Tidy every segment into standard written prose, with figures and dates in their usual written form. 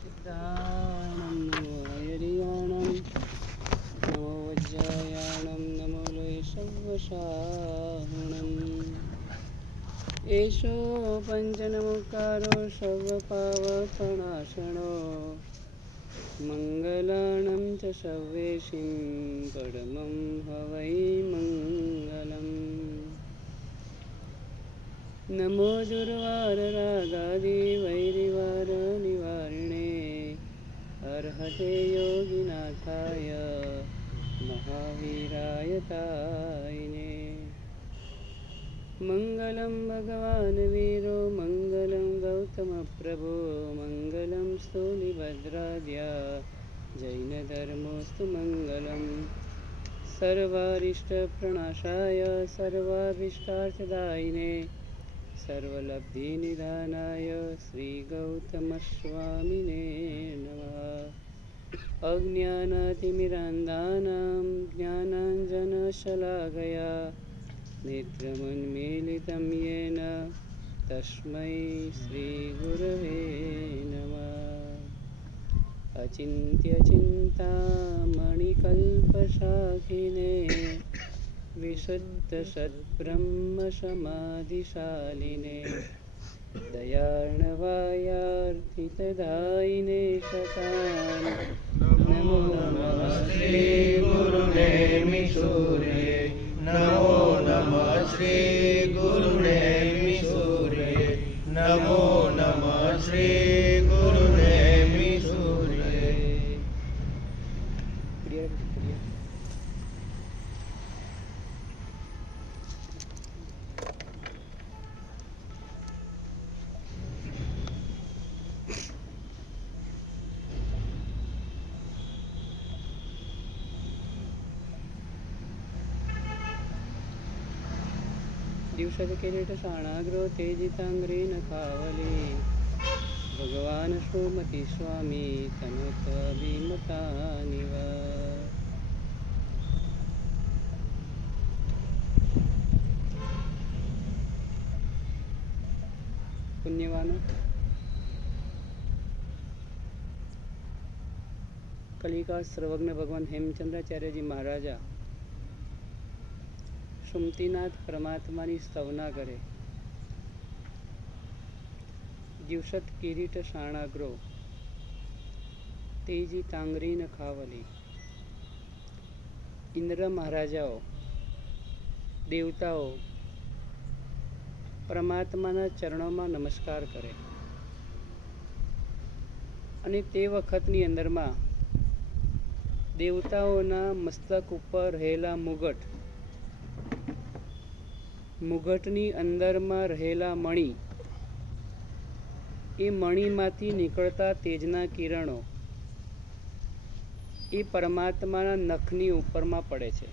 सिद्धाणं नमो हयरियाणं नमो वज्रायाणं नमो शवशाहुणम् एषो पञ्चनमुकारो सर्वपावप्रणाशनो मङ्गलानं च सर्वेशिं परमं हवै मङ्गलम् नमो दुर्वाररागादिवैरिवारनिवारिणे अर्हते योगिनाथाय महावीराय तायिने मङ्गलं भगवान् वीरो मङ्गलं गौतमप्रभो मङ्गलं स्थूलिभद्राद्या जैनधर्मोऽस्तु मङ्गलं सर्वारिष्टप्रणाशाय सर्वाभीष्टार्थदायिने सर्वलब्धिनिधानाय श्रीगौतमस्वामिने नमः। अज्ञानातिमिरान्धानां ज्ञानाञ्जनशलाकया नेत्रमुन्मीलितं येन तस्मै श्रीगुरवे नमः। अचिन्त्यचिन्तामणिकल्पशाखिने विशुद्धसद्ब्रह्मसमाधिशालिने दयार्णवायार्थितदायिने शतान् नमो नमः श्रीगुरुनेमिसूर्ये नमो नमः श्रीगुरुनेमिसूर्ये नमो नमः श्रीगुरुनेमिसूर्ये। दिवसात किरीट साणाग्रो तेजितांग्रीन खावली भगवान सोमती स्वामी तनोत अभिमता निव पुण्यवानो कलिका सर्वज्ञ भगवान हेमचंद्राचार्य जी महाराजा સુમતીનાથ પરમાત્માની સ્તવના કરે દિવસત કિરીટ શાણાગ્રો તેજી તાંગરીન ખાવલી ઇન્દ્ર મહારાજાઓ દેવતાઓ પરમાત્માના ચરણોમાં નમસ્કાર કરે અને તે વખતની અંદરમાં દેવતાઓના મસ્તક ઉપર રહેલા મુગટની અંદરમાં રહેલા મણિ એ મણિમાંથી નીકળતા તેજના કિરણો એ પરમાત્માના નખની ઉપરમાં પડે છે.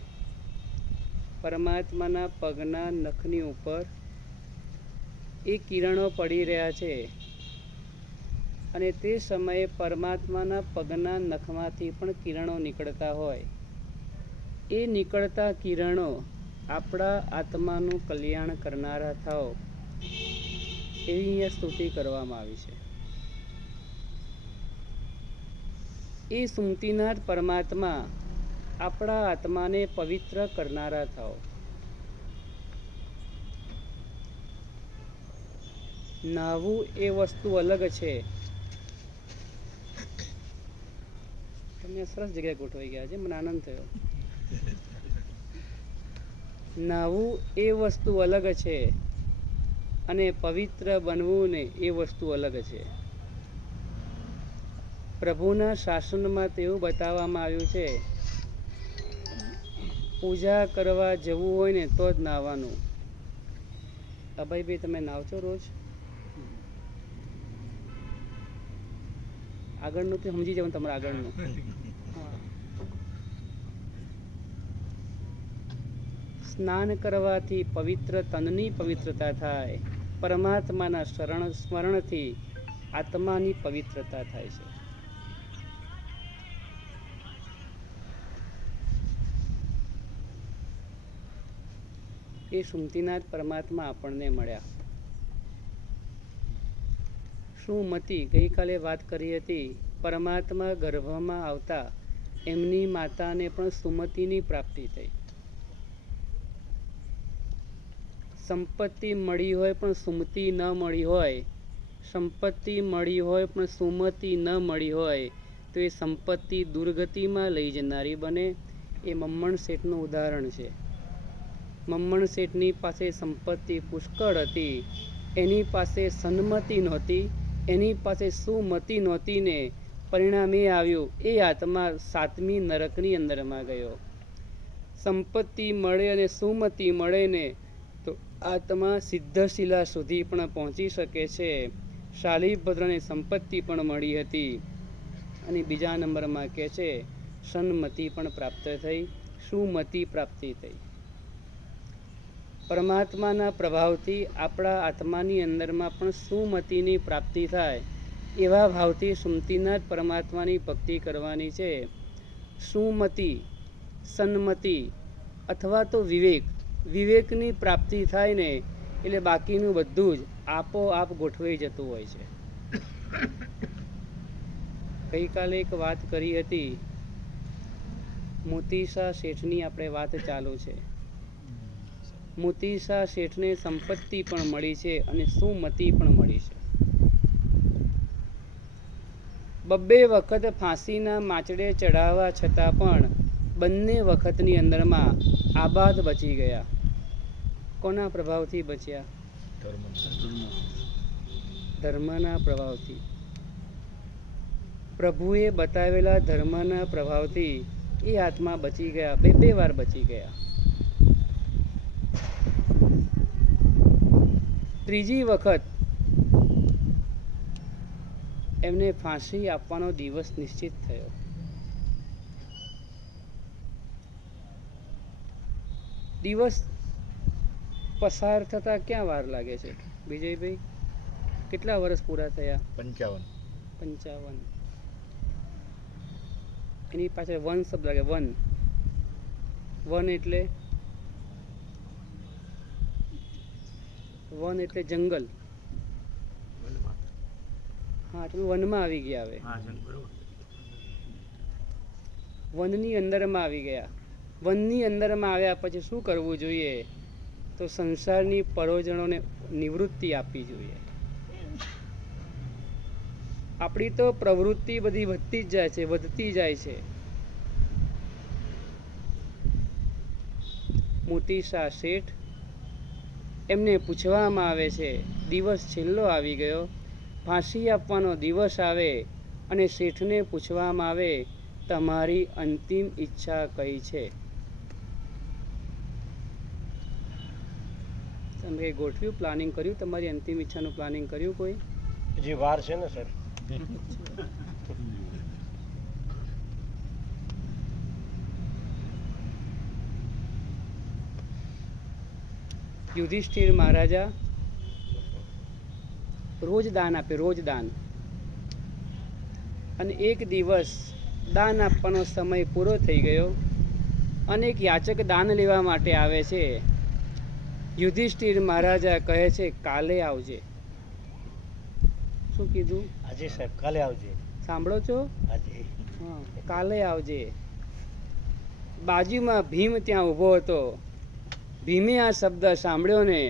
પરમાત્માના પગના નખની ઉપર એ કિરણો પડી રહ્યા છે અને તે સમયે પરમાત્માના પગના નખમાંથી પણ કિરણો નીકળતા હોય. એ નીકળતા કિરણો આપણા આત્માનું કલ્યાણ કરનારા થાઓ એવી અહીંયા સ્તુતિ કરવામાં આવી છે. એ સુમતીનાથ પરમાત્મા આપણા આત્માને પવિત્ર કરનારા થાઓ. નાવું એ વસ્તુ અલગ છે. તમે સરસ જગ્યાએ ગોઠવાઈ ગયા છે, મને આનંદ થયો. નાવું એ વસ્તુ અલગ છે અને પવિત્ર બનવું ને એ વસ્તુ અલગ છે. પ્રભુના શાસનમાં તેવું બતાવવામાં આવ્યું છે, પૂજા કરવા જવું હોય ને તો જ નાહવાનું. અભયભાઈ, તમે નાવ છો રોજ? આગળનું તો સમજી જવાનું, તમારે આગળનું. સ્નાન કરવાથી પવિત્ર તનની પવિત્રતા થાય. પરમાત્માના સ્મરણથી આત્માની પવિત્રતા થાય છે. એ સુમતીનાથ પરમાત્મા આપણને મળ્યા. સુમતિ ગઈકાલે વાત કરી હતી, પરમાત્મા ગર્ભમાં આવતા એમની માતાને પણ સુમતિની પ્રાપ્તિ થઈ. સંપત્તિ મળી હોય પણ સુમતિ ન મળી હોય, સંપત્તિ મળી હોય પણ સુમતિ ન મળી હોય તો એ સંપત્તિ દુર્ગતિમાં લઈ જનારી બને. એ મમ્મણ શેઠનું ઉદાહરણ છે. મમ્મણ શેઠની પાસે સંપત્તિ પુષ્કળ હતી, એની પાસે સન્મતિ નહોતી, એની પાસે સુમતિ નહોતી ને પરિણામે આવ્યું એ આત્મા 7મી નરકની અંદરમાં ગયો. સંપત્તિ મળે અને સુમતિ મળે ને તો આત્મા સિદ્ધશિલા સુધી પણ પહોંચી શકે છે. શાલિભદ્રને સંપત્તિ પણ મળી હતી અને બીજા નંબરમાં કહે છે સન્મતિ પણ પ્રાપ્ત થઈ, સુમતિ પ્રાપ્તિ થઈ. પરમાત્માના પ્રભાવથી આપણા આત્માની અંદરમાં પણ સુમતિની પ્રાપ્તિ થાય એવા ભાવથી સુમતિનાથ પરમાત્માની ભક્તિ કરવાની છે. સુમતિ, સન્મતિ અથવા તો વિવેકની પ્રાપ્તિ થાય ને એટલે બાકીનું બધું જ આપોઆપ ગોઠવાઈ જતું હોય છે. ગઈકાલે એક વાત કરી હતી, મોતીસા શેઠની આપણે વાત ચાલુ છે. મોતીસા શેઠને સંપત્તિ પણ મળી છે અને સુમતિ પણ મળી છે. 2 વખત ફાંસીના માચડે ચડાવવા છતાં પણ બંને વખતની અંદરમાં આબાદ બચી ગયા. કોના પ્રભાવથી બચ્યા? ધર્મના પ્રભાવથી. પ્રભુએ બતાવેલા ધર્મના પ્રભાવથી એ આત્મા બચી ગયા, 2 વાર બચી ગયા. ત્રીજી વખત એમને ફાંસી આપવાનો દિવસ નિશ્ચિત થયો. દિવસ પસાર થતા ક્યાં વાર લાગે છે વિજયભાઈ? કેટલા વર્ષ પૂરા થયા? 55. એની પાછળ વન શબ્દ લાગે. વન એટલે જંગલ. હા, તમે વનમાં આવી ગયા. હવે વનની અંદરમાં આવી ગયા. વનની અંદરમાં આવ્યા પછી શું કરવું જોઈએ? તો સંસારની પરોજણોને નિવૃત્તિ આપવી જોઈએ. આપણી તો પ્રવૃત્તિ બધી વધતી જ જાય છે, વધતી જાય છે. મોતીસા શેઠ, એમને પૂછવામાં આવે છે, દિવસ છેલ્લો આવી ગયો, ફાંસી આપવાનો દિવસ આવે અને શેઠને પૂછવામાં આવે તમારી અંતિમ ઈચ્છા કઈ છે? તમે ગોઠવ્યું, પ્લાનિંગ કર્યું? તમારી અંતિમ ઈચ્છાનું પ્લાનિંગ કર્યું કોઈ? હજી વાર છે ને સર. યુધિષ્ઠિર મહારાજા રોજ દાન આપે, રોજ દાન. અને એક દિવસ દાન આપવાનો સમય પૂરો થઈ ગયો અને એક યાચક દાન લેવા માટે આવે છે. યુધિષ્ઠિર મહારાજા કહે છે કાલે આવજે. શું કીધું? હાજી સાહેબ, કાલે આવજે. સાંભળો છો? હાજી. હા, કાલે આવજે. બાજુમાં ભીમ ત્યાં ઊભો હતો. ભીમે આ શબ્દ સાંભળ્યો ને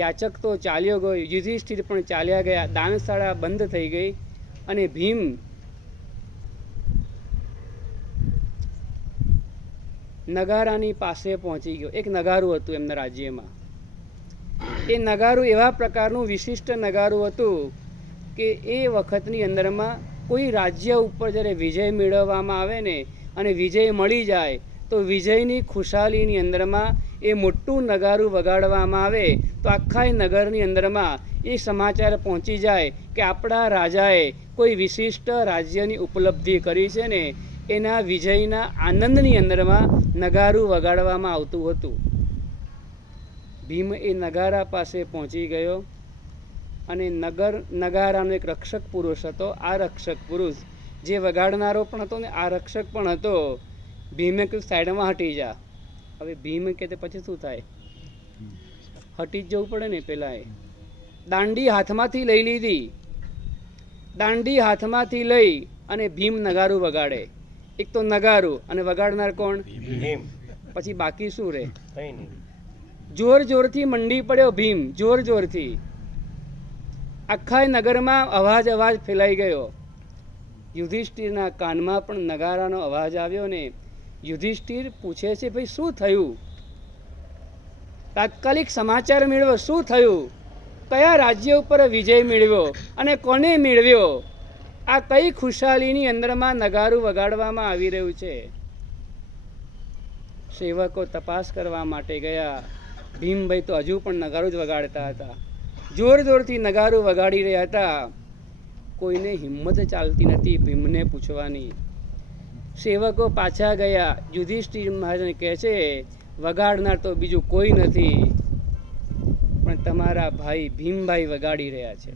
યાચક તો ચાલ્યો ગયો, યુધિષ્ઠિર પણ ચાલ્યા ગયા. દાનશાળા બંધ થઈ ગઈ અને ભીમ નગારાની પાસે પહોંચી ગયો. એક નગારું હતું એમના રાજ્યમાં. એ નગારું એવા પ્રકારનું વિશિષ્ટ નગારું હતું કે એ વખતની અંદરમાં કોઈ રાજ્ય ઉપર જ્યારે વિજય મેળવવામાં આવે ને અને વિજય મળી જાય તો વિજયની ખુશાલીની અંદરમાં એ મોટું નગારું વગાડવામાં આવે તો આખા નગરની અંદરમાં એ સમાચાર પહોંચી જાય કે આપણા રાજાએ કોઈ વિશિષ્ટ રાજ્યની ઉપલબ્ધિ કરી છે ને એના વિજયના આનંદની અંદરમાં નગારું વગાડવામાં આવતું હતું. ભીમ એ નગારા પાસે પહોંચી ગયો અને નગારાનો એક રક્ષક પુરુષ હતો. આ રક્ષક પુરુષ જે વગાડનારો પણ હતો ને આ રક્ષક પણ હતો. ભીમે કીધું સાઈડમાં હટી જા. હવે ભીમ કે પછી શું થાય? હટી જ જવું પડે ને પેલા. દાંડી હાથમાંથી લઈ લીધી. દાંડી હાથમાંથી લઈ અને ભીમ નગારું વગાડે. એક તો નગારું અને વગાડનાર કોણ? ભીમ. પછી બાકી શું રહે? કઈ નહીં. જોર જોરથી મંડી પડ્યો ભીમ, જોર જોરથી. આખા નગરમાં અવાજ ફેલાઈ ગયો. યુધિષ્ઠિરના કાનમાં પણ નગારાનો અવાજ આવ્યો ને યુધિષ્ઠિર પૂછે છે, ભાઈ શું થયું? તાત્કાલિક સમાચાર મેળવો, શું થયું? કયા રાજ્ય ઉપર વિજય મેળવ્યો અને કોને મેળવ્યો? આ કઈ ખુશાલીની અંદરમાં નગારું વગાડવામાં આવી રહ્યું છે? સેવકો તપાસ કરવા માટે ગયા. ભીમભાઈ તો હજુ પણ નગારું જ વગાડતા હતા, જોર જોરથી નગારું વગાડી રહ્યા હતા. કોઈને હિંમત ચાલતી નથી ભીમને પૂછવાની. સેવકો પાછા ગયા. યુધિષ્ઠિર મહારાજને કહે છે, વગાડનાર તો બીજું કોઈ નથી, પણ તમારા ભાઈ ભીમભાઈ વગાડી રહ્યા છે.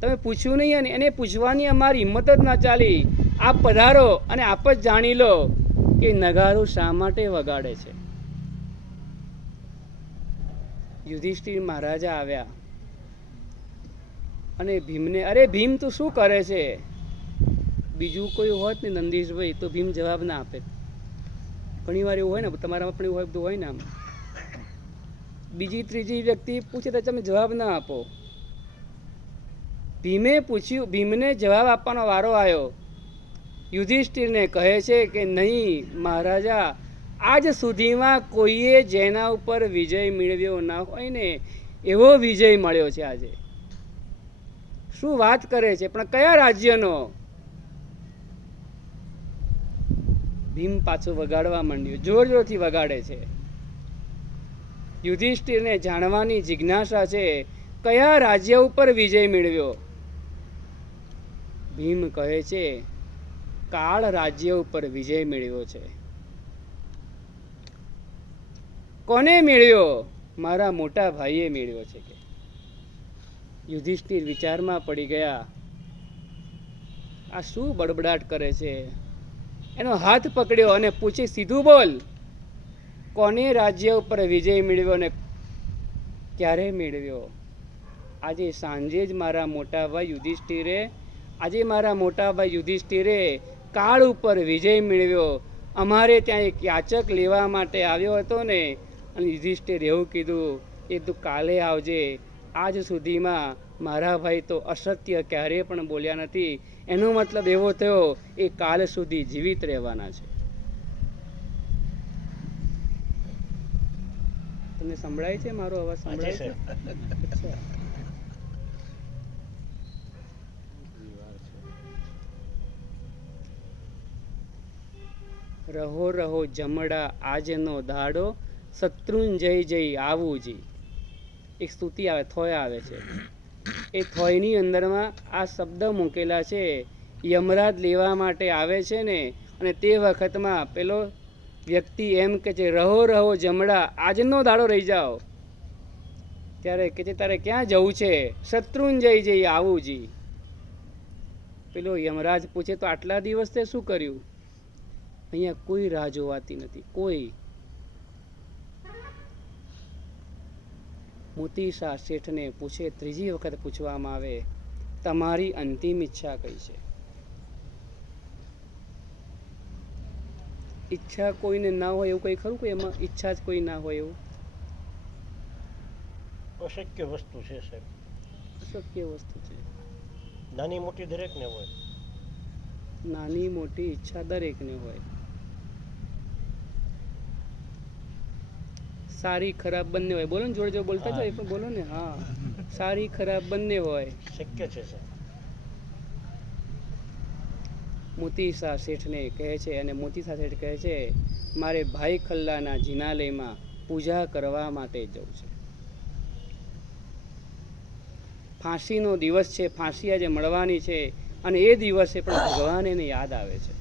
તમે પૂછ્યું નહીં અને એને પૂછવાની અમારી હિંમત જ ના ચાલી. આપ પધારો અને આપ જ જાણી લો કે નગારું શા માટે વગાડે છે. યુધિષ્ઠિર મહારાજા આવ્યા અને ભીમને, અરે ભીમ તું શું કરે છે? બીજું કોઈ હોત ને નંદીશભાઈ તો ભીમ જવાબ ના આપે. ઘણી વાર એવું હોય ને, તમારામાં પણ એવું હોય ને, આમ બીજી ત્રીજી વ્યક્તિ પૂછે તો તમે જવાબ ના આપો. ભીમે પૂછ્યું, ભીમને જવાબ આપવાનો વારો આવ્યો. યુધિષ્ઠિરને કહે છે કે નહીં મહારાજા, આજ સુધીમાં કોઈએ જેના ઉપર વિજય મેળવ્યો ના હોય ને એવો વિજય મળ્યો છે આજે. શું વાત કરે છે? પણ કયા રાજ્યનો? ભીમ પાછું વગાડવા માંડ્યું, જોર જોરથી વગાડે છે. યુધિષ્ઠિરને જાણવાની જિજ્ઞાસા છે, કયા રાજ્ય ઉપર વિજય મેળવ્યો? ભીમ કહે છે, કાળ રાજ્ય ઉપર વિજય મેળવ્યો છે. કોને મેળવ્યો? મારા મોટા ભાઈએ મેળવ્યો છે કે. યુધિષ્ઠિર વિચારમાં પડી ગયા. આ શું બડબડાટ કરે છે? એનો હાથ પકડ્યો અને પૂછે, સીધું બોલ, કોને રાજ્ય ઉપર વિજય મેળવ્યો ને ક્યારે મેળવ્યો? આજે સાંજે જ મારા મોટાભાઈ યુધિષ્ઠિરે કાળ ઉપર વિજય મેળવ્યો. અમારે ત્યાં એક યાચક લેવા માટે આવ્યો હતો ને, અને યુધિષ્ઠિર એવું કીધું એ તું કાલે આવજે. આજ સુધીમાં મારા ભાઈ તો અસત્ય ક્યારેય પણ બોલ્યા નથી. એનો મતલબ એવો થયો એ કાલ સુધી જીવિત રહેવાના છે. તમને સંભળાય છે? મારો અવાજ સંભળાય છે? અચ્છા. રહો રહો જમડા આજનો દાડો, શત્રુંજય જય આવુજી. એક સ્તુતિ આવે, થોય આવે છે. એ થોયની અંદરમાં આ શબ્દ મૂકેલા છે. યમરાજ લેવા માટે આવે છે ને, અને તે વખતમાં પેલો વ્યક્તિ એમ કે છે, રહો રહો જમડા આજનો દાડો રહી જાઓ. ત્યારે કે છે, તારે ક્યાં જવું છે? શત્રુંજય જય આવુજી. પેલો યમરાજ પૂછે, તો આટલા દિવસ તે શું કર્યું? અહીંયા કોઈ રાહ જોવાતી નથી, કોઈ. મોતી શાહ શેઠને પૂછે, ત્રીજી વખત પૂછવામાં આવે, તમારી અંતિમ ઈચ્છા કઈ છે? ઈચ્છા કોઈને ના હોય એવું કઈ ખરું? કોઈ એમાં ઈચ્છા જ કોઈ ના હોય એવું? અશક્ય વસ્તુ છે સાહેબ. અશક્ય વસ્તુ છે. નાની મોટી દરેકને હોય. નાની મોટી ઈચ્છા દરેકને હોય. સારી ખરાબ બંને હોય. બોલો ને, જોડે જોડે બોલતા જાય પણ બોલો ને. હા, સારી ખરાબ બંને હોય. શક્ય છે સાહેબ. મોતી શાહ શેઠને કહે છે, અને મોતી શાહ શેઠ કહે છે, મારે ભાઈ ખલ્લાના જિનાલયમાં પૂજા કરવા માટે જવું છે. ફાંસીનો દિવસ છે, ફાંસી આજે મળવાની છે, અને એ દિવસે પણ ભગવાન એને યાદ આવે છે.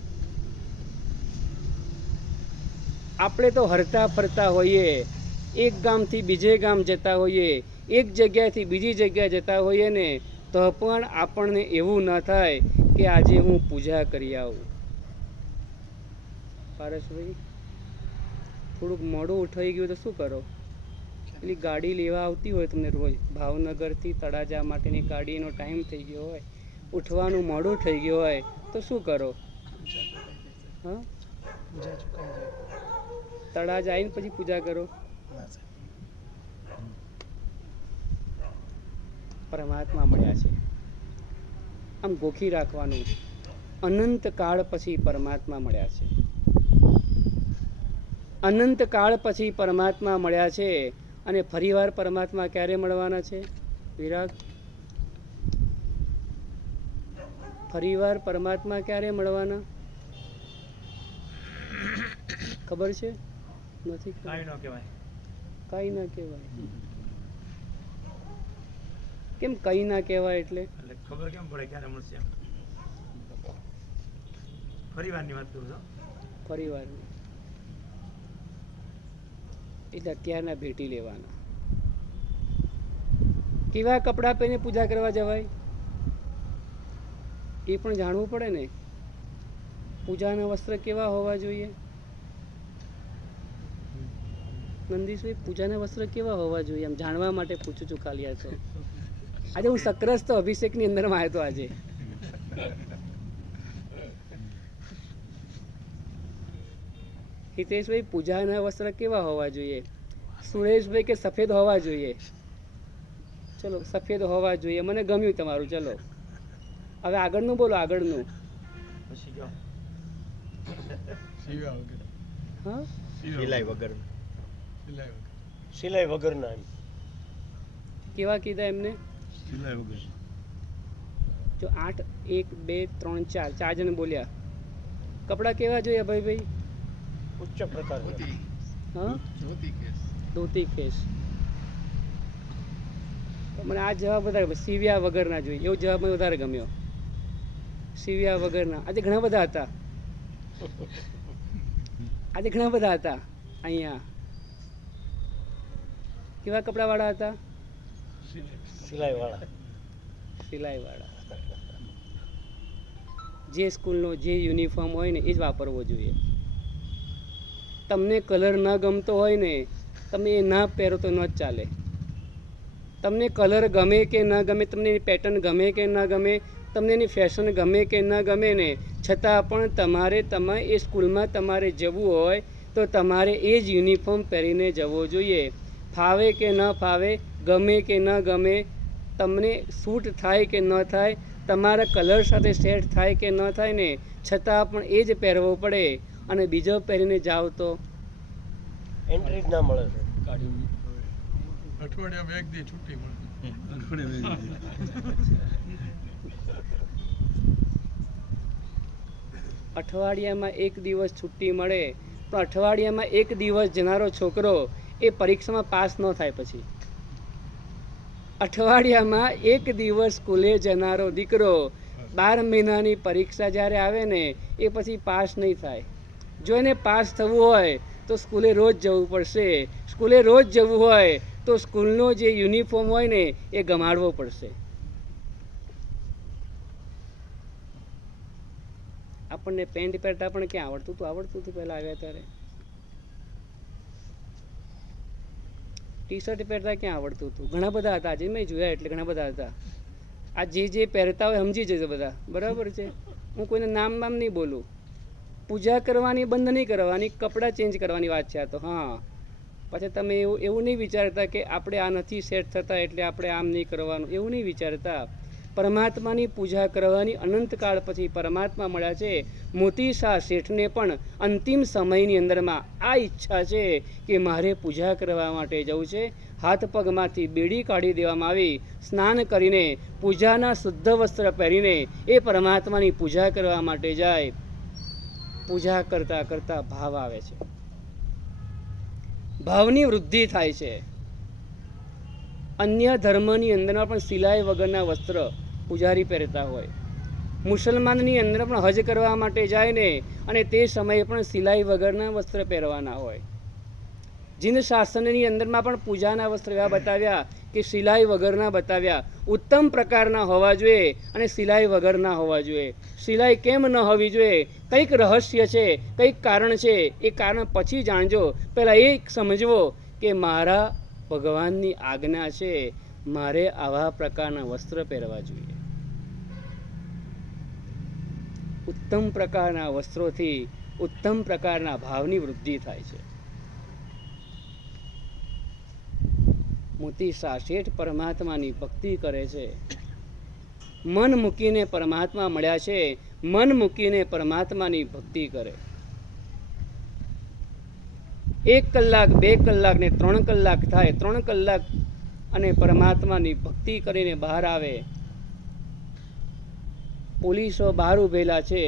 આપણે તો હરતા ફરતા હોઈએ, એક ગામથી બીજે ગામ જતા હોઈએ, એક જગ્યાએથી બીજી જગ્યાએ જતા હોઈએ ને, તો પણ આપણને એવું ન થાય કે આજે હું પૂજા કરી આવું. પારસભાઈ, થોડુંક મોડું ઉઠાઈ ગયું તો શું કરો? પેલી ગાડી લેવા આવતી હોય તમને રોજ ભાવનગરથી તળાજા માટેની ગાડીનો ટાઈમ થઈ ગયો હોય, ઉઠવાનું મોડું થઈ ગયું હોય તો શું કરો? હા, તળાજા આવીને પછી પૂજા કરો? પરમાત્મા મળ્યા છે, આમ ગોખી રાખવાનું. અનંત કાળ પછી પરમાત્મા મળ્યા છે. અનંત કાળ પછી પરમાત્મા મળ્યા છે. અને ફરીવાર પરમાત્મા ક્યારે મળવાના છે વિરાગ? ફરીવાર પરમાત્મા ક્યારે મળવાના ખબર છે? નથી ખબર. કાંઈ ના કહેવાય. કેમ કઈ ના કહેવાય? એટલે ખબર કેમ પડે ક્યારે મળશે? ફરીવારની વાત કરું છું. ફરીવારની એટલે અત્યારના ભેટી લેવાના. કેવા કપડાં પહેરીને પૂજા કરવા જવાય એ પણ જાણવું પડે ને. પૂજાના વસ્ત્ર કેવા હોવા જોઈએ? નંદીશભાઈ, પૂજાના વસ્ત્ર કેવા હોવા જોઈએ? આમ જાણવા માટે પૂછું છું ખાલી. આ તો આજે હું સક્રસ તો અભિષેકની અંદરમાં આવ્યો તો આજે. હિતેશભાઈ, પૂજાના વસ્ત્ર કેવા હોવા જોઈએ? સુરેશભાઈ કે સફેદ હોવા જોઈએ? ચલો સફેદ હોવા જોઈએ, મને ગમ્યું તમારું. ચલો હવે આગળનું બોલો. આગળનું હા, સિલાઈ વગર. સિલાઈ વગરના એમ. કેવા કીધા એમને? સિલાઈ વગર. જો 8 1 2 3 4 ચાર જણ બોલ્યા. કપડાં કેવા જોઈએ ભાઈ? ઉચ્ચ પ્રકાર. હા, ધોતી કેસ. મને આ જવાબ વધારે, સીવ્યા વગરના જોઈએ એવો જવાબ મને વધારે ગમ્યો. સીવ્યા વગરના. આજે ઘણા બધા હતા. આજે ઘણા બધા હતા અહીંયા. કેવા કપડાવાળા હતા? સિલાઈવાળા. સિલાઈવાળા. જે સ્કૂલનો જે યુનિફોર્મ હોય ને એ જ વાપરવો જોઈએ. તમને કલર ન ગમતો હોય ને, તમે એ ના પહેરો તો ન જ ચાલે. તમને કલર ગમે કે ન ગમે, તમને એની પેટર્ન ગમે કે ન ગમે, તમને એની ફેશન ગમે કે ન ગમે ને, છતાં પણ તમે એ સ્કૂલમાં તમારે જવું હોય તો તમારે એ જ યુનિફોર્મ પહેરીને જવો જોઈએ. ફાવે કે ન ફાવે, ગમે કે ન ગમે, તમને સૂટ થાય કે ન થાય, તમારા કલર સાથે સેટ થાય કે ન થાય ને, છતાં પણ એ જ પહેરવો પડે. અને બીજો પહેરીને જાઓ તો એન્ટ્રી જ ના મળે છે. અઠવાડિયામાં એક દી છૂટી મળે. અઠવાડિયામાં એક દિવસ છુટ્ટી મળે, પણ અઠવાડિયામાં એક દિવસ જનારો છોકરો એ પરીક્ષામાં પાસ ન થાય. પછી અઠવાડિયામાં એક દિવસ સ્કૂલે જનારો દીકરો 12 મહિનાની પરીક્ષા જ્યારે આવે ને એ પછી પાસ નહીં થાય. જો એને પાસ થવું હોય તો સ્કૂલે રોજ જવું પડશે. સ્કૂલે રોજ જવું હોય તો સ્કૂલનો જે યુનિફોર્મ હોય ને એ ગમાડવો પડશે. આપણને પેન્ટ પહેરતા પણ ક્યાં આવડતું હતું? આવડતું હતું પહેલાં આવ્યા ત્યારે? ટી શર્ટ પહેરતા ક્યાં આવડતું હતું? ઘણા બધા હતા. આજે મેં જોયા એટલે ઘણા બધા હતા. આ જે પહેરતા હોય સમજી જજો બધા, બરાબર છે? હું કોઈને નામ નહીં બોલું. પૂજા કરવાની બંધ નહીં કરવાની, કપડાં ચેન્જ કરવાની વાત છે આ તો. હા, પછી તમે એવું નહીં વિચારતા કે આપણે આ નથી સેટ થતા એટલે આપણે આમ નહીં કરવાનું, એવું નહીં વિચારતા. પરમાત્માની પૂજા કરવાની. અનંતકાળ પછી પરમાત્મા મળ્યા છે. મોતી શાહ શેઠને પણ અંતિમ સમયની અંદરમાં આ ઈચ્છા છે કે મારે પૂજા કરવા માટે જવું છે. હાથ પગમાંથી બેડી કાઢી દેવામાં આવી. સ્નાન કરીને પૂજાના શુદ્ધ વસ્ત્ર પહેરીને એ પરમાત્માની પૂજા કરવા માટે જાય. પૂજા કરતાં કરતાં ભાવ આવે છે. ભાવની વૃદ્ધિ થાય છે. અન્ય ધર્મની અંદરમાં પણ સિલાઈ વગરના વસ્ત્ર પૂજારી પહેરતા હોય. મુસલમાનની અંદર પણ હજ કરવા માટે જાય ને અને તે સમયે પણ સિલાઈ વગરના વસ્ત્ર પહેરવાના હોય. જીન શાસનની અંદરમાં પણ પૂજાના વસ્ત્ર એવા બતાવ્યા કે સિલાઈ વગરના બતાવ્યા. ઉત્તમ પ્રકારના હોવા જોઈએ અને સિલાઈ વગરના હોવા જોઈએ. સિલાઈ કેમ ન હોવી જોઈએ? કંઈક રહસ્ય છે, કંઈક કારણ છે. એ કારણ પછી જાણજો. પહેલાં એ સમજવો કે મારા ભગવાનની આજ્ઞા છે, મારે આવા પ્રકારના વસ્ત્ર પહેરવા જોઈએ. ઉત્તમ પ્રકારના વસ્ત્રોથી ઉત્તમ પ્રકારના ભાવની વૃદ્ધિ થાય છે. મોતી શાહ શેઠ પરમાત્માની ભક્તિ કરે છે. મન મૂકીને પરમાત્મા મળ્યા છે, મન મૂકીને પરમાત્માની ભક્તિ કરે. 1 કલાક 2 કલાક ને 3 કલાક થાય, 3 કલાક અને પરમાત્માની ભક્તિ કરીને બહાર આવે. પોલીસો બહાર ઉભેલા છે,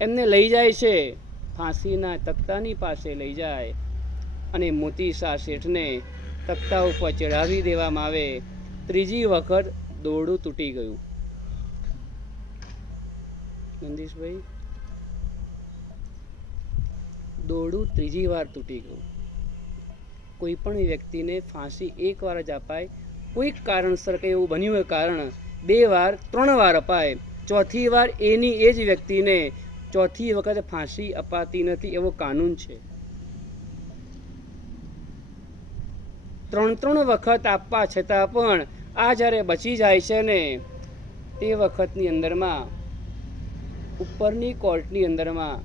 એમને લઈ જાય છે, ફાંસીના તખ્તાની પાસે લઈ જાય અને મોતી શાહ શેઠને તખ્તા ઉપર ચડાવી દેવામાં આવે. ત્રીજી વખત દોરડું તૂટી ગયું. નંદીશભાઈ, દોરડું ત્રીજી વાર તૂટી ગયું. કોઈ પણ વ્યક્તિને ફાંસી 1 વાર જ અપાય, કોઈક કારણસર કંઈ એવું બન્યું હોય કારણ 2 વાર 3 વાર અપાય, ચોથી વાર એની એ જ વ્યક્તિને ચોથી વખત ફાંસી અપાતી નથી, એવો કાનૂન છે. 3 વખત આપવા છતાં પણ આ જ્યારે બચી જાય છે ને, તે વખતની અંદરમાં ઉપરની કોર્ટની અંદરમાં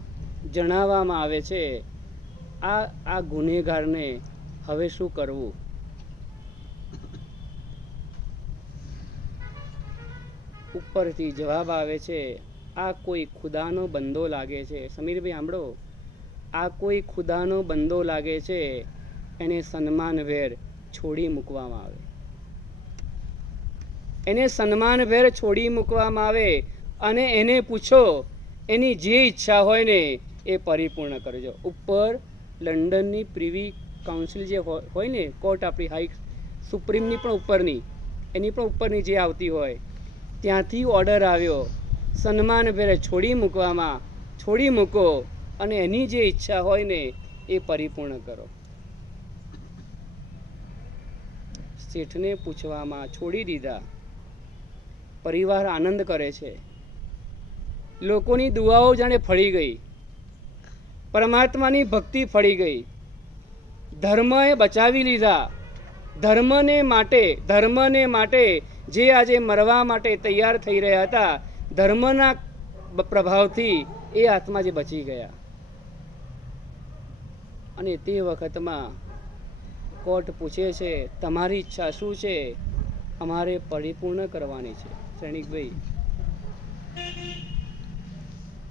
જણાવવામાં આવે છે, આ ગુનેગારને હવે શું કરવું. ઉપરથી જવાબ આવે છે, આ કોઈ ખુદાનો બંદો લાગે છે. સમીરભાઈ સાંભળો, આ કોઈ ખુદાનો બંદો લાગે છે, એને સન્માનભેર છોડી મૂકવામાં આવે. એને સન્માનભેર છોડી મૂકવામાં આવે અને એને પૂછો, એની જે ઈચ્છા હોય ને એ પરિપૂર્ણ કરજો. ઉપર લંડનની પ્રિવી કાઉન્સિલ જે હોય ને, કોર્ટ આપણી હાઈ સુપ્રીમની પણ ઉપરની, એની પણ ઉપરની જે આવતી હોય, ત્યાંથી ઓર્ડર આવ્યો, સન્માનભેર છોડી મૂકો અને એની જે ઈચ્છા હોય ને એ પરિપૂર્ણ કરો. શેઠને પૂછવામાં છોડી દીધા. પરિવાર આનંદ કરે છે. લોકોની દુઆઓ જાણે ફળી ગઈ, પરમાત્માની ભક્તિ ફળી ગઈ. ધર્મએ બચાવી લીધા. ધર્મને માટે જે આજે મરવા માટે તૈયાર થઈ રહ્યા હતા, ધર્મના પ્રભાવથી એ આત્મા જે બચી ગયા. અને તે વખતમાં કોર્ટ પૂછે છે, તમારી ઈચ્છા શું છે? અમારે પરિપૂર્ણ કરવાની છે. સૈનિકભાઈ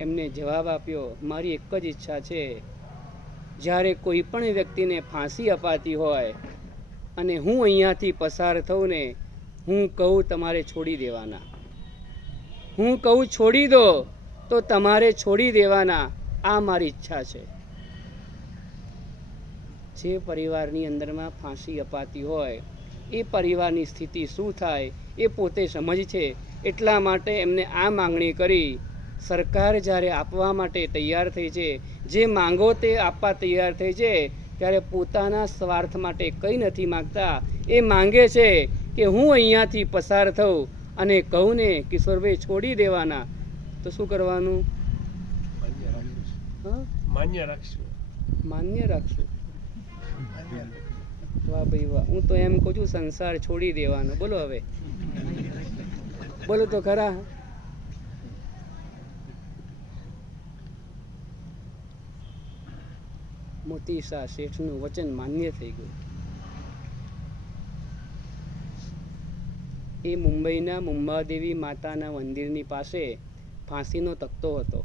એમને જવાબ આપ્યો, મારી એક જ ઈચ્છા છે, જ્યારે કોઈ પણ વ્યક્તિને ફાંસી અપાતી હોય અને હું અહીંયાથી પસાર થઉં ને, હું કહું તમારે છોડી દેવાના, હું કહું છોડી દો તો તમારે છોડી દેવાના. આ મારી ઈચ્છા છે. જે પરિવારની અંદરમાં ફાંસી અપાતી હોય એ પરિવારની સ્થિતિ શું થાય એ પોતે સમજ છે. એટલા માટે એમને આ માંગણી કરી. સરકાર જ્યારે આપવા માટે તૈયાર થઈ છે, જે માંગો તે આપવા તૈયાર થઈ છે, ત્યારે પોતાના સ્વાર્થ માટે કંઈ નથી માગતા. એ માંગે છે કે હું અહીંયાથી પસાર થઉં અને કહું ને કિશોરભાઈ છોડી દેવાના, તો શું કરવાનું? માન્ય રાખશું. માન્ય રાખશું. વાહ ભાઈ વાહ. હું તો એમ કહું છું સંસાર છોડી દેવાનો. બોલો હવે, બોલો તો ખરા. મોતી શાહ શેઠનું વચન માન્ય થઈ ગયું. એ મુંબઈના મુંબાદેવી માતાના મંદિરની પાસે ફાંસીનો તખ્તો હતો.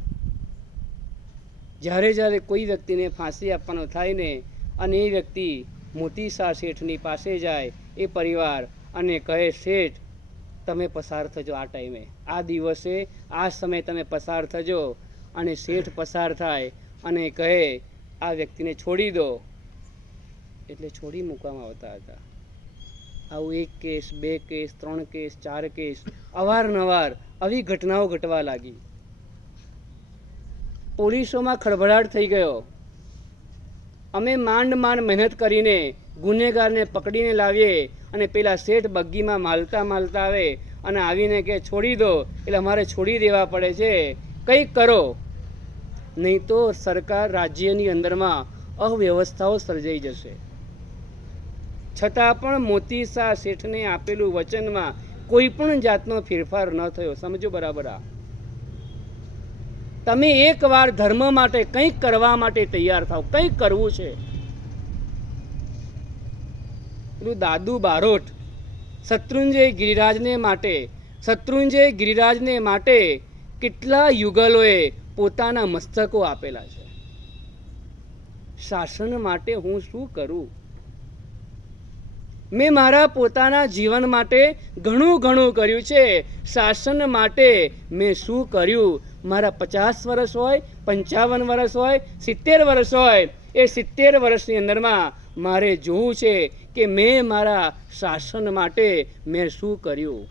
જ્યારે કોઈ વ્યક્તિને ફાંસી આપવાનો થાય ને, અને એ વ્યક્તિ મોતી શાહ શેઠની પાસે જાય, એ પરિવાર, અને કહે, શેઠ તમે પસાર થજો આ ટાઈમે, આ દિવસે આ સમયે તમે પસાર થજો. અને શેઠ પસાર થાય અને કહે આ વ્યક્તિને છોડી દો, એટલે છોડી મૂકવામાં આવતા હતા. આવું 1 કેસ 2 કેસ 3 કેસ 4 કેસ અવારનવાર આવી ઘટનાઓ ઘટવા લાગી. પોલીસોમાં ખળભળાટ થઈ ગયો. અમે માંડ મહેનત કરીને ગુનેગારને પકડીને લાવીએ અને પેલા શેઠ બગ્ગીમાં માલતા આવે અને આવીને કે છોડી દો, એટલે અમારે છોડી દેવા પડે છે. કંઈક કરો, નહીં તો સરકાર રાજ્યની અંદરમાં અવ્યવસ્થાઓ સર્જાઈ જશે. છતાં પણ મોતી શાહ શેઠને આપેલું વચનમાં કોઈ પણ જાતનો ફેરફાર ન થયો. સમજો બરાબર. આ તમે એકવાર ધર્મ માટે કંઈક કરવા માટે તૈયાર થાવ, કંઈક કરવું છે. પેલું દાદુ બારોટ શત્રુંજય ગિરિરાજને માટે કેટલા યુગલોએ પોતાના મસ્તકો આપેલા છે. શાસન માટે હું શું કરું? મેં મારા પોતાના જીવન માટે ઘણું કર્યું છે. શાસન માટે મેં શું કર્યું? મારા 50 વર્ષ હોય, 55 વર્ષ હોય, 70 વર્ષ હોય, એ 70 વર્ષની અંદરમાં મારે જોવું છે કે મેં મારા શાસન માટે મેં શું કર્યું.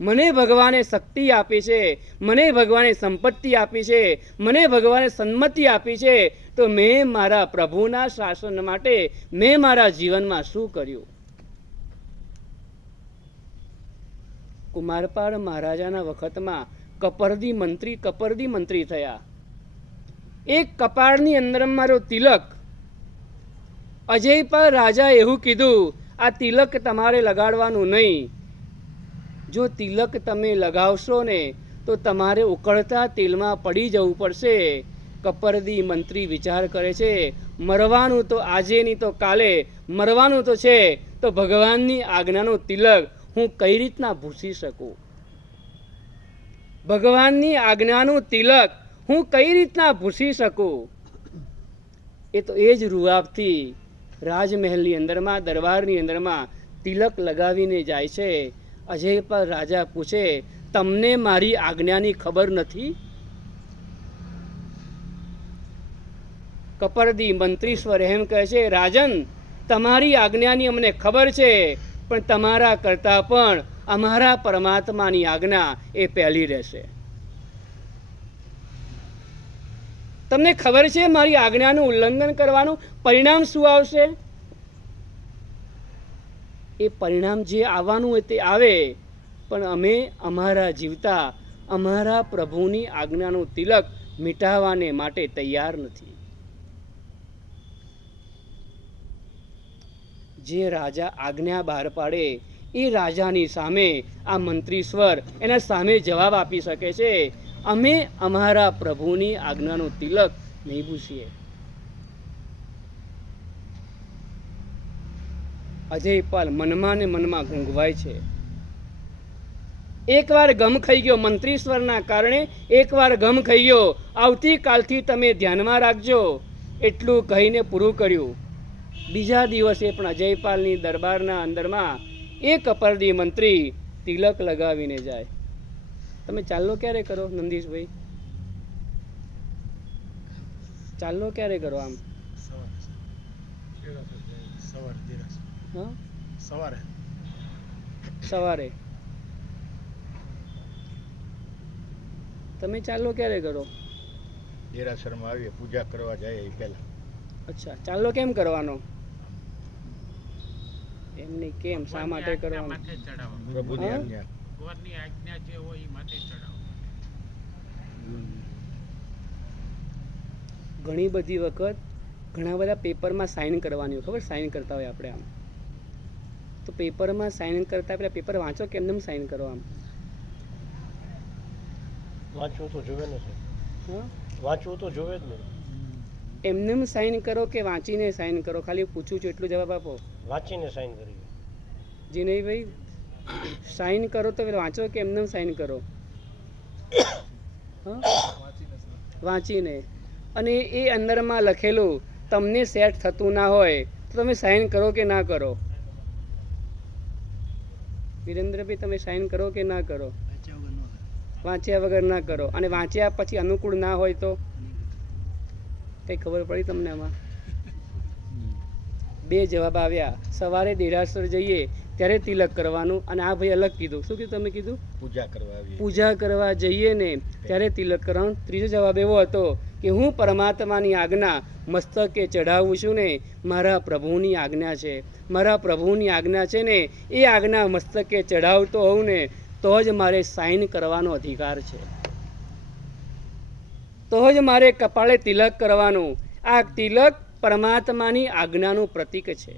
મને ભગવાને શક્તિ આપી છે, મને ભગવાને સંપત્તિ આપી છે, મને ભગવાને સંમતિ આપી છે, તો મેં મારા પ્રભુના શાસન માટે મેં મારા જીવનમાં શું કર્યું? કુમારપાળ મહારાજાના વખતમાં કપરદી મંત્રી થયા. એક કપાળની અંદર મારો તિલક. અજયપાલ રાજા એવું કીધું, આ તિલક તમારે લગાડવાનું નહીં. જો તિલક તમે લગાવશો ને તો તમારે ઉકળતા તેલમાં પડી જવું પડશે. કપરદી મંત્રી વિચાર કરે છે, મરવાનું તો આજે નહીં તો કાલે, મરવાનું તો છે, તો ભગવાનની આજ્ઞાનું તિલક હું કઈ રીતના ભૂસી શકું? ભગવાનની આજ્ઞાનું તિલક હું કઈ રીતના ભૂસી શકું? એ તો એ જ રૂઆબથી રાજમહેલની અંદરમાં, દરબારની અંદરમાં તિલક લગાવીને જાય છે. અજયપાલ રાજા પૂછે, તમને મારી આજ્ઞાની ખબર નથી? કપરદી મંત્રીશ્વર એમ કહે છે, રાજન, તમારી આજ્ઞાની અમને ખબર છે, પણ તમારા કરતાં પણ અમારા પરમાત્માની આજ્ઞા એ પહેલી રહેશે. તમને ખબર છે મારી આજ્ઞાનું ઉલ્લંઘન કરવાનું પરિણામ શું આવશે? એ પરિણામ જે આવવાનું હોય તે આવે, પણ અમે અમારા જીવતા અમારા પ્રભુની આજ્ઞાનું તિલક મિટાવવાને માટે તૈયાર નથી. જે રાજા આજ્ઞા બહાર પાડે એ રાજાની સામે આ મંત્રીશ્વર એના સામે જવાબ આપી શકે છે, અમે અમારા પ્રભુની આજ્ઞાનું તિલક નહીં ભૂસીએ. અજયપાલ મનમાં ને મનમાં ઘૂંઘવાય છે. એકવાર ગમ ખાઈ ગયો, મંત્રીશ્વરના કારણે એકવાર ગમ ખાઈ ગયો. આવતીકાલથી તમે ધ્યાનમાં રાખજો. એટલું કહીને પૂરું કર્યું. બીજા દિવસે પણ અજયપાલની દરબારના અંદરમાં એક કપરદી મંત્રી તિલક લગાવીને જાય. તમે ચાલો ક્યારે કરો નંદીશભાઈ? ચાલો ક્યારે કરો? આમ સવારે. તમે ચાલો ક્યારે કરો? દેરાસરમાં આવીએ, પૂજા કરવા જાય એ પહેલા. અચ્છા, ચાલો કેમ કરવાનો? એમની કેમ, શા માટે કરવાનો? પ્રભુની હા? આજ્ઞા. ભગવાનની આજ્ઞા જે હોય એ માટે ચડાવો. ઘણી બધી વખત ઘણા બધા પેપરમાં સાઇન કરવાની હોય, ખબર? સાઇન કરતા હોય આપણે આમ, તો પેપરમાં સાઇન કરતા પહેલા પેપર વાંચો કે એમને સાઇન કરો? આમ વાંચવું તો જોવે ને સર, હા, વાંચવું તો જોવે જ ને. એમને સાઇન કરો કે વાંચીને સાઇન કરો? ખાલી પૂછું છું, એટલું જવાબ આપો. વાંચીને સાઈન કરી. જી નહીં ભાઈ, સાઇન કરો તો પેલા વાંચો કે એમને સાઇન કરો? હા, વાંચીને. અને એ અંદરમાં લખેલું તમને સેટ થતું ના હોય તો તમે સાઇન કરો કે ના કરો? વિરેન્દ્રભાઈ, તમે સાઇન કરો કે ના કરો? વાંચ્યા વગર ના કરો. અને વાંચ્યા પછી અનુકૂળ ના હોય તો કઈ ખબર પડી તમને? આમાં બે જવાબ આવ્યા. સવારે દેરાસર જઈએ ત્યારે તિલક કરવાનું, અને આ ભાઈ અલગ કીધું. શું કીધું તમે? કીધું પૂજા કરવા આવીએ. પૂજા કરવા જઈએ ને ત્યારે તિલક કરવાનું. ત્રીજો જવાબ એવો હતો કે હું પરમાત્માની આજ્ઞા મસ્તકે ચઢાવું છું ને, મારા પ્રભુની આજ્ઞા છે, મારા પ્રભુની આજ્ઞા છે ને, એ આજ્ઞા મસ્તકે ચઢાવતો હોઉં ને તો જ મારે સાઇન કરવાનો અધિકાર છે, તો જ મારે કપાળે તિલક કરવાનું. આ તિલક પરમાત્માની આજ્ઞાનું પ્રતીક છે.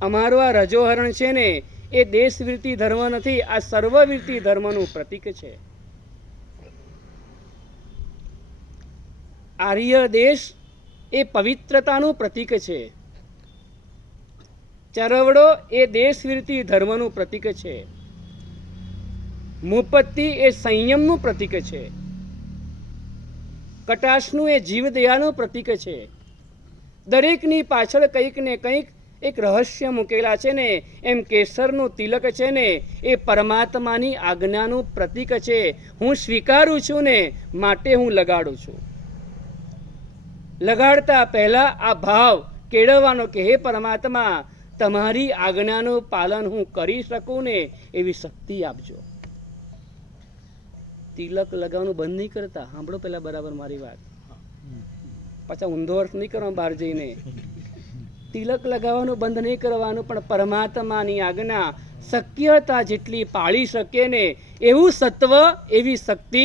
અમારું આ રજોહરણ છે ને એ દેશવીરતી ધર્મ નથી, આ સર્વવીરતી ધર્મનું પ્રતીક છે. આર્ય દેશ એ પવિત્રતાનું પ્રતીક છે. ચરવડો એ દેશવીરતી ધર્મનું પ્રતીક છે. મુપત્તિ એ સંયમનું પ્રતીક છે. કટાશનું એ જીવદયાનું પ્રતીક છે. દરેકની પાછળ કંઈક ને કંઈક એક રહસ્ય મૂકેલા છે ને એમ કેસરનું તિલક છે ને એ પરમાત્માની આજ્ઞાનું પ્રતીક છે. હું સ્વીકારું છું ને માટે હું લગાડું છું. લગાડતા પહેલા આ ભાવ કેળવવાનો કે હે પરમાત્મા, તમારી આજ્ઞાનું પાલન હું કરી શકું ને એવી શક્તિ આપજો. તિલક લગાવવાનું બંધ નહીં કરતા. સાંભળો પહેલા બરાબર મારી વાત, પાછા ઊંધો અર્થ નહીં કરવાનો બહાર જઈને. તિલક લગાવવાનું બંધ નહીં કરવાનું, પણ પરમાત્માની આજ્ઞા શક્યતા જેટલી પાળી શકે ને એવું સત્વ, એવી શક્તિ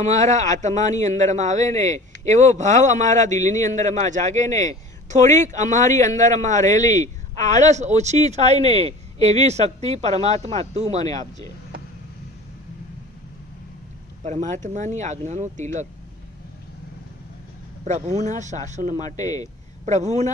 અમારા આત્માની અંદરમાં આવે ને, એવો ભાવ અમારા દિલની અંદરમાં જાગે ને, થોડીક અમારી અંદરમાં રહેલી આળસ ઓછી થાય ને એવી શક્તિ પરમાત્મા તું મને આપજે. પરમાત્માની આજ્ઞાનો તિલક પ્રભુના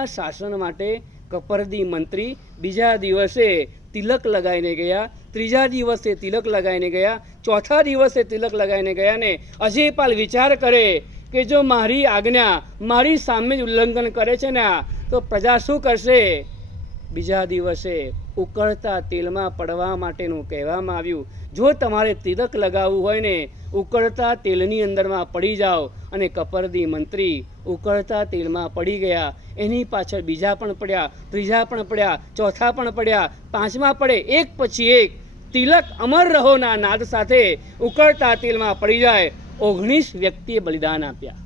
શાસન માટે કપરદી મંત્રી બીજા દિવસે તિલક લગાવીને ગયા, ત્રીજા દિવસે તિલક લગાવીને ગયા, ચોથા દિવસે તિલક લગાવીને ગયા ને અજયપાલ વિચાર કરે કે જો મારી આજ્ઞા મારી સામે જ ઉલ્લંઘન કરે છે ને તો પ્રજા શું કરશે. બીજા દિવસે ઉકળતા તેલમાં પડવા માટેનું કહેવામાં આવ્યું. જો તમારે તિલક લગાવવું હોય ને ઉકળતા તેલની અંદરમાં પડી જાઓ. અને કપરદી મંત્રી ઉકળતા તેલમાં પડી ગયા. એની પાછળ બીજા પણ પડ્યા, ત્રીજા પણ પડ્યા, ચોથા પણ પડ્યા, પાંચમા પડે. એક પછી એક તિલક અમર રહોના નાદ સાથે ઉકળતા તેલમાં પડી જાય. 19 વ્યક્તિએ બલિદાન આપ્યા.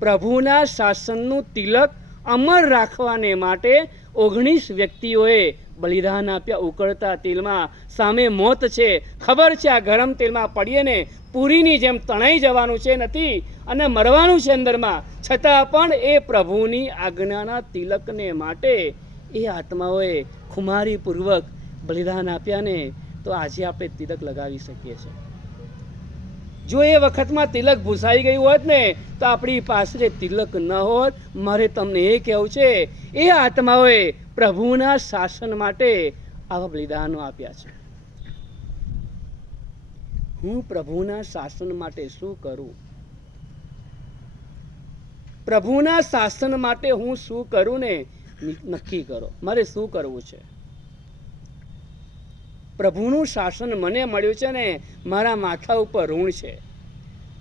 પ્રભુના શાસનનું તિલક અમર રાખવાને માટે 19 વ્યક્તિઓએ બલિદાન આપ્યા ઉકળતા તેલમાં. સામે મોત છે, ખબર છે આ ગરમ તેલમાં પડીએ ને પૂરીની જેમ તણાઈ જવાનું છે નથી અને મરવાનું છે અંદરમાં, છતાં પણ એ પ્રભુની આજ્ઞાના તિલકને માટે એ આત્માઓએ ખુમારીપૂર્વક બલિદાન આપ્યા ને તો આજે આપણે તિલક લગાવી શકીએ છીએ. જો એ વખતમાં તિલક ભૂસાઈ ગયું હોત ને તો આપણી પાસે તિલક ન હોત. મારે તમને એ કહેવું છે, એ આત્માઓએ પ્રભુના શાસન માટે આવા બલિદાનો આપ્યા છે. હું પ્રભુના શાસન માટે શું કરું? પ્રભુના શાસન માટે હું શું કરું ને નક્કી કરો. મારે શું કરવું છે? પ્રભુનું શાસન મને મળ્યું છે ને મારા માથા ઉપર ઋણ છે.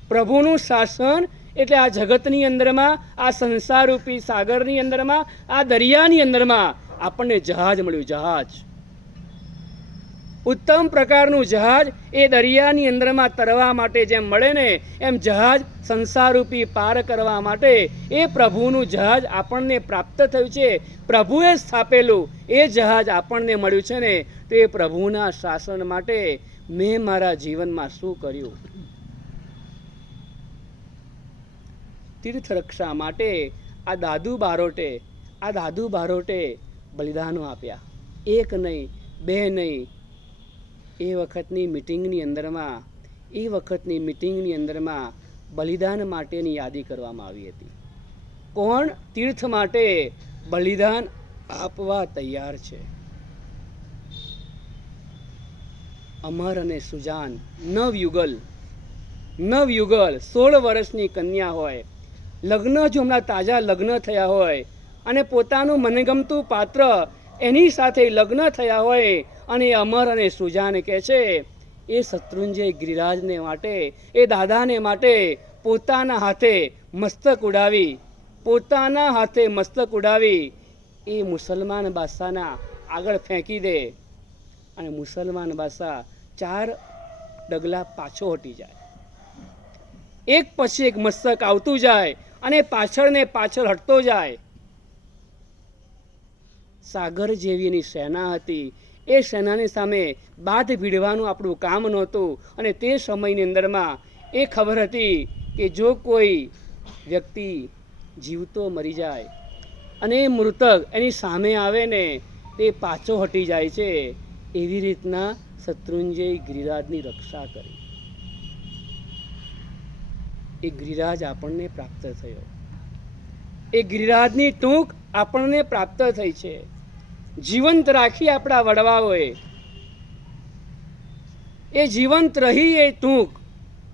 પ્રભુનું શાસન એટલે આ જગતની અંદરમાં, આ સંસારરૂપી સાગરની અંદરમાં, આ દરિયાની અંદરમાં આપણને જહાજ મળ્યું. જહાજ, ઉત્તમ પ્રકારનું જહાજ. એ દરિયાની અંદરમાં તરવા માટે જેમ મળે ને એમ જહાજ સંસારરૂપી પાર કરવા માટે એ પ્રભુનું જહાજ આપણને પ્રાપ્ત થયું છે. પ્રભુએ સ્થાપેલું એ જહાજ આપણને મળ્યું છે ને તો એ પ્રભુના શાસન માટે મેં મારા જીવનમાં શું કર્યું? તીર્થરક્ષા માટે આ દાદુ બારોટે બલિદાનો આપ્યા. એક નહીં, બે નહીં. એ વખતની મિટિંગની અંદરમાં બલિદાન માટેની યાદી કરવામાં આવી હતી. કોણ તીર્થ માટે બલિદાન આપવા તૈયાર છે? અમર અને સુજાન, નવયુગલ 16 વર્ષની કન્યા હોય, લગ્ન જો હમણાં તાજા લગ્ન થયા હોય અને પોતાનું મનગમતું પાત્ર એની સાથે લગ્ન થયા હોય અને અમર અને સુજાન કહે છે એ શત્રુંજય ગિરિરાજને માટે, એ દાદાને માટે પોતાના હાથે મસ્તક ઉડાવી એ મુસલમાન બાદશાહના આગળ ફેંકી દે અને મુસલમાન બાદશાહ 4 ડગલા પાછો હટી જાય. એક પછી એક મસ્તક આવતું જાય અને પાછળ ને પાછળ હટતો જાય. સાગર જેવી એની સેના હતી. એ સેનાની સામે બાધ ભીડવાનું આપણું કામ નહોતું. અને તે સમયની અંદરમાં એ ખબર હતી કે જો કોઈ વ્યક્તિ જીવતો મરી જાય અને એ મૃતક એની સામે આવે ને તે પાછો હટી જાય છે. એવી રીતના શત્રુંજય ગિરિરાજની રક્ષા કરી. એ ગિરિરાજ આપણને પ્રાપ્ત થયો. એ ગિરિરાજની ટૂંક આપણને પ્રાપ્ત થઈ છે. જીવંત રાખી આપણા વડવાઓએ. એ જીવંત રહી એ ટૂંક,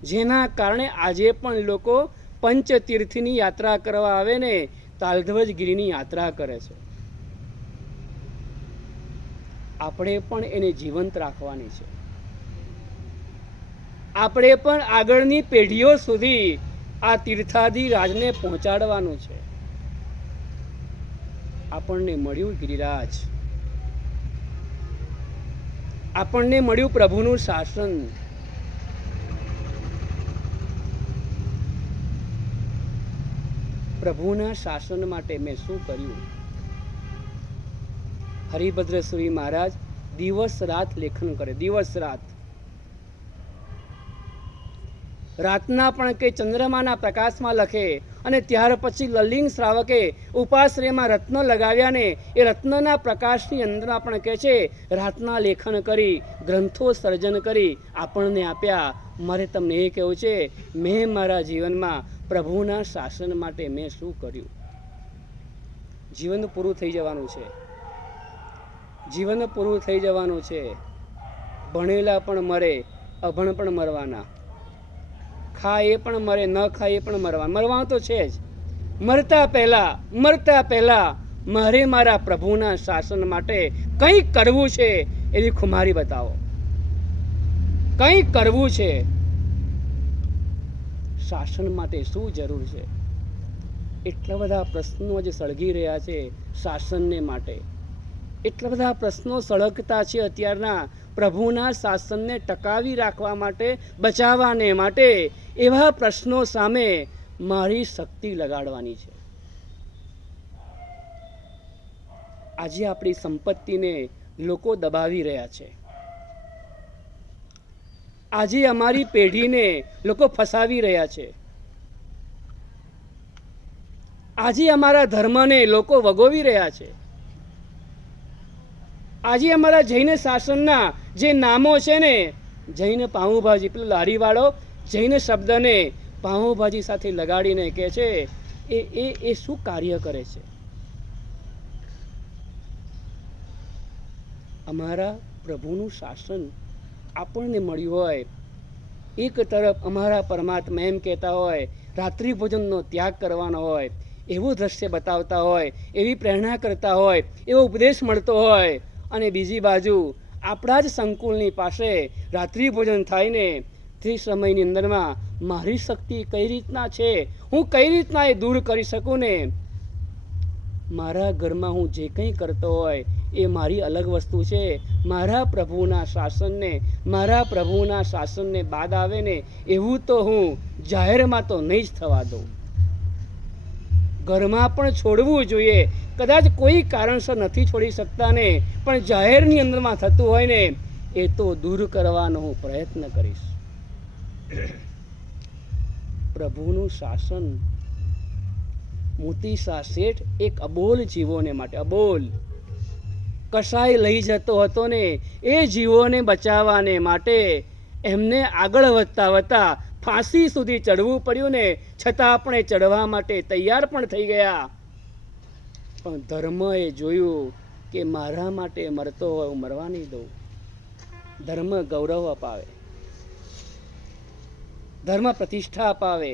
જેના કારણે આજે પણ લોકો પંચતીર્થની યાત્રા કરવા આવે ને તાલધ્વજ ગિરિની યાત્રા કરે છે. આપણે પણ એને જીવંત રાખવાની છે. આપણે પણ આગળની પેઢીઓ સુધી આ તીર્થાદી રાજને પહોંચાડવાનું છે. આપણને મળ્યું ગિરિરાજ, આપણને મળ્યું પ્રભુનું શાસન. પ્રભુના શાસન માટે મેં શું કર્યું? હરિભદ્ર સુરી મહારાજ દિવસ રાત લેખન કરે, દિવસ રાત. રાતના પણ કે ચંદ્રમાના પ્રકાશમાં લખે, અને ત્યાર પછી લલિંગ શ્રાવકે ઉપાશ્રયમાં રત્ન લગાવ્યા ને એ રત્નના પ્રકાશની અંદર પણ કહે છે રાતના લેખન કરી, ગ્રંથો સર્જન કરી આપણને આપ્યા. મારે તમને એ કહેવું છે, મેં મારા જીવનમાં પ્રભુના શાસન માટે મેં શું કર્યું? જીવન પૂરું થઈ જવાનું છે. જીવન પૂરું થઈ જવાનું છે. ભણેલા પણ મરે, અભણ પણ મરવાના. ખાય એ પણ મરે, ન ખાય એ પણ મરવા. મરવાનું તો છે જ. મરતા પહેલા મારે મારા પ્રભુના શાસન માટે કંઈક કરવું છે. એવી ખુમારી બતાવો. કંઈક કરવું છે. શાસન માટે શું જરૂર છે? એટલા બધા પ્રશ્નો જે સળગી રહ્યા છે શાસનને માટે. એટલા બધા પ્રશ્નો સળગતા છે અત્યારના પ્રભુના શાસનને ટકાવી રાખવા માટે, બચાવવાને માટે. એવા પ્રશ્નો સામે મારી શક્તિ લગાડવાની છે. આજે આપણી સંપત્તિને લોકો દબાવી રહ્યા છે. આજે અમારી પેઢીને લોકો ફસાવી રહ્યા છે. આજે અમારા ધર્મને લોકો વગોવી રહ્યા છે. આજે અમારા જૈન શાસનના જે નામો છે ને, જૈન પાઉંભાજી, પેલો લારીવાળો જૈન શબ્દને પાઉંભાજી સાથે લગાડીને કહે છે એ શું કાર્ય કરે છે? અમારા પ્રભુનું શાસન આપણને મળ્યું હોય, એક તરફ અમારા પરમાત્મા એમ કહેતા હોય રાત્રિ ભોજનનો ત્યાગ કરવાનો હોય, એવું દ્રશ્ય બતાવતા હોય, એવી પ્રેરણા કરતા હોય, એવો ઉપદેશ મળતો હોય, અને બીજી બાજુ આપણા જ સંકુલની પાસે રાત્રિ ભોજન થાય ને તે સમયની અંદરમાં મારી શક્તિ કઈ રીતના છે, હું કઈ રીતના એ દૂર કરી શકું ને? મારા ઘરમાં હું જે કંઈ કરતો હોય એ મારી અલગ વસ્તુ છે. મારા પ્રભુના શાસનને બાદ આવે ને એવું તો હું જાહેરમાં તો નહીં જ થવા દઉં. ઘરમાં પણ છોડવું જોઈએ. કદાચ કોઈ કારણસર નથી છોડી શકતા ને, પણ જાહેરની અંદરમાં થતું હોય ને એ તો દૂર કરવાનો હું પ્રયત્ન કરીશ. પ્રભુનું શાસન. મોતીસા શેઠ એક અબોલ જીવોને માટે, અબોલ કસાય લઈ જતો હતો ને એ જીવોને બચાવવાને માટે એમને આગળ વધતા ફાંસી સુધી ચડવું પડ્યું ને, છતાં આપણે ચડવા માટે તૈયાર પણ થઈ ગયા. પણ ધર્મએ જોયું કે મારા માટે મરતો હોય હું મરવા નહીં દઉં. ધર્મ ગૌરવ અપાવે, ધર્મ પ્રતિષ્ઠા અપાવે,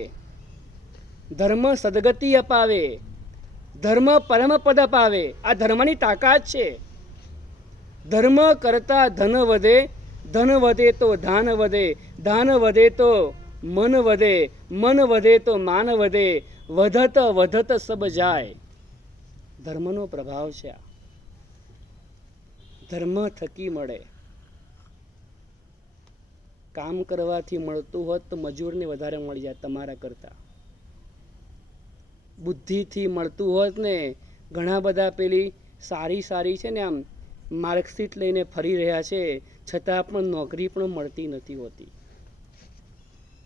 ધર્મ સદગતિ અપાવે, ધર્મ પરમપદ અપાવે. આ ધર્મની તાકાત છે. ધર્મ કરતા ધન વધે, ધન વધે તો ધાન વધે, ધાન વધે તો મન વધે, મન વધે તો માન વધે, વધત વધત સબ જાય. ધર્મનો પ્રભાવ છે આ. ધર્મ થકી મળે. કામ કરવાથી મળતું હોત તો મજૂરને વધારે મળી જાય તમારા કરતા. બુદ્ધિથી મળતું હોત ને, ઘણા બધા પેલી સારી છે ને આમ માર્કશીટ લઈને ફરી રહ્યા છે, છતાં પણ નોકરી પણ મળતી નથી હોતી.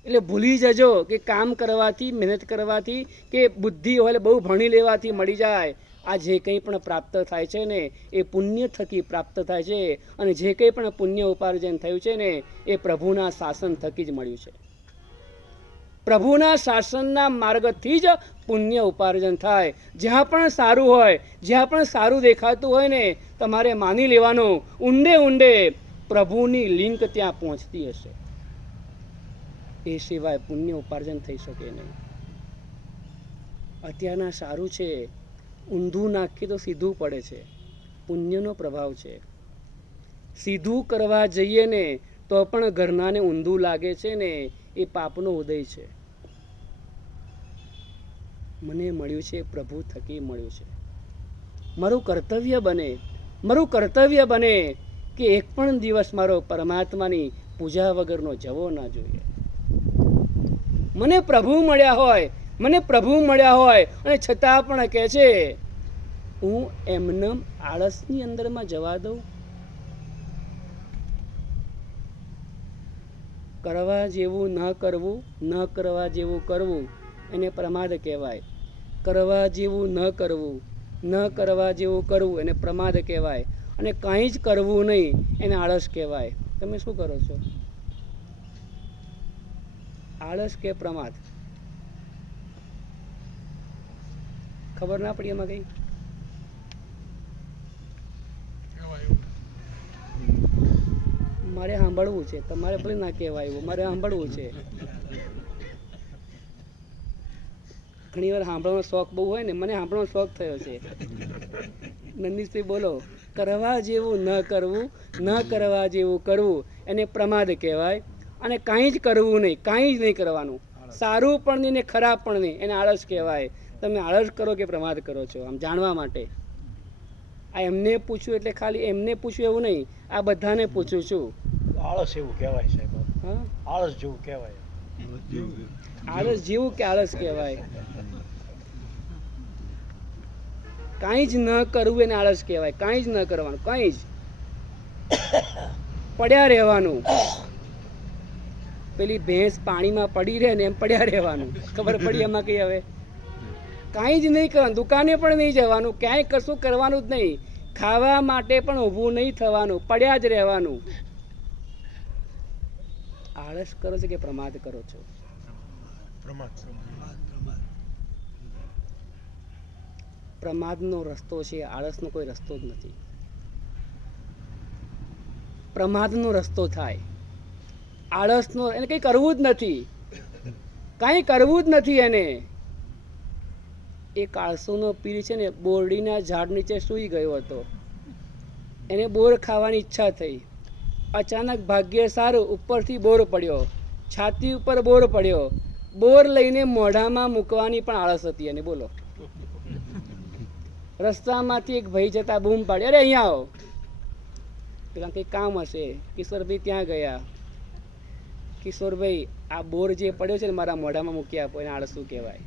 એટલે ભૂલી જજો કે કામ કરવાથી, મહેનત કરવાથી, કે બુદ્ધિ હોય બહુ ભણી લેવાથી મળી જાય. આ જે કંઈ પણ પ્રાપ્ત થાય છે ને એ પુણ્ય થકી પ્રાપ્ત થાય છે, અને જે કંઈ પણ પુણ્ય ઉપાર્જન થયું છે ને એ પ્રભુના શાસન થકી જ મળ્યું છે. પ્રભુના શાસનના માર્ગથી જ પુણ્ય ઉપાર્જન થાય. જ્યાં પણ સારું હોય, જ્યાં પણ સારું દેખાતું હોય ને, તમારે માની લેવાનું ઊંડે ઊંડે પ્રભુની લિંક ત્યાં પહોંચતી હશે. એ સિવાય પુણ્ય ઉપાર્જન થઈ શકે નહીં. અત્યારના સારું છે, ઊંધું નાખીએ તો સીધું પડે છે. પુણ્યનો પ્રભાવ છે. સીધું કરવા જઈએ ને તો પણ ઘરનાને ઊંધું લાગે છે ને, એ પાપનો ઉદય છે. મને મળ્યું છે પ્રભુ થકી મળ્યું છે. મારું કર્તવ્ય બને કે એક પણ દિવસ મારો પરમાત્માની પૂજા વગરનો જવો ના જોઈએ. મને પ્રભુ મળ્યા હોય અને છતાં પણ કહે છે હું એમને આળસની અંદરમાં જવા દઉં. કરવા જેવું ન કરવું, ન કરવા જેવું કરવું એને પ્રમાદ કહેવાય. કરવા જેવું ન કરવું, ન કરવા જેવું કરવું એને પ્રમાદ કહેવાય. અને કંઈ જ કરવું નહીં એને આળસ કહેવાય. તમે શું કરો છો? આળસ કે પ્રમાદ? ખબર ના પડી એમાં કઈ? મારે સાંભળવું છે, તમારે ભલે ના કહેવાય એવું, મારે સાંભળવું છે. ઘણી વાર સાંભળવાનો શોખ બહુ હોય ને, મને સાંભળવાનો શોખ થયો છે. નંદીશભાઈ બોલો. કરવા જેવું ન કરવું, ન કરવા જેવું કરવું એને પ્રમાદ કહેવાય. અને કાંઈ જ કરવું નહીં, કાંઈ જ નહીં કરવાનું, સારું પણ નહીં ને ખરાબ પણ નહીં, એને આળસ કહેવાય. તમે આળસ કરો કે પ્રમાદ કરો છો? આમ જાણવા માટે આ એમને પૂછ્યું, એટલે ખાલી એમને પૂછ્યું એવું નહીં, આ બધાને પૂછું છું. આળસ એવું કહેવાય સાહેબ. હા, આળસ જેવું કહેવાય. આળસ જેવું કે આળસ કહેવાય? કાંઈ જ ન કરવું એને આળસ કહેવાય. કાંઈ જ ન કરવાનું, કાંઈ જ પડ્યા રહેવાનું. પેલી ભેંસ પાણીમાં પડી રહે ને એમ પડ્યા રહેવાનું. ખબર પડી એમાં કઈ? હવે કાંઈ જ નહીં કરવાનું, દુકાને પણ નહીં જવાનું, ક્યાંય કશું કરવાનું જ નહીં, ખાવા માટે પણ ઊભું નહીં થવાનું, પડ્યા જ રહેવાનું. આળસ કરો છો કે પ્રમાદ કરો છો? પ્રમાદનો રસ્તો છે, આળસનો કોઈ રસ્તો જ નથી. પ્રમાદનો રસ્તો થાય, આળસનો એને કંઈ કરવું જ નથી, કાંઈ કરવું જ નથી એને. એક આળસુનો પીર છે ને, બોરડીના ઝાડ નીચે સૂઈ ગયો હતો. એને બોર ખાવાની ઈચ્છા થઈ. અચાનક ભાગ્ય સારું, ઉપરથી બોર પડ્યો, છાતી ઉપર બોર પડ્યો. બોર લઈને મોઢામાં મૂકવાની પણ આળસ હતી એને. બોલો. રસ્તામાંથી એક ભાઈ જતા બૂમ પાડી, અરે અહીંયા આવો. પેલા કંઈ કામ હશે. કિશોરભાઈ ત્યાં ગયા. કિશોરભાઈ, આ બોર જે પડ્યો છે ને મારા મોઢામાં મૂકી આપો. એને આળસુ કહેવાય.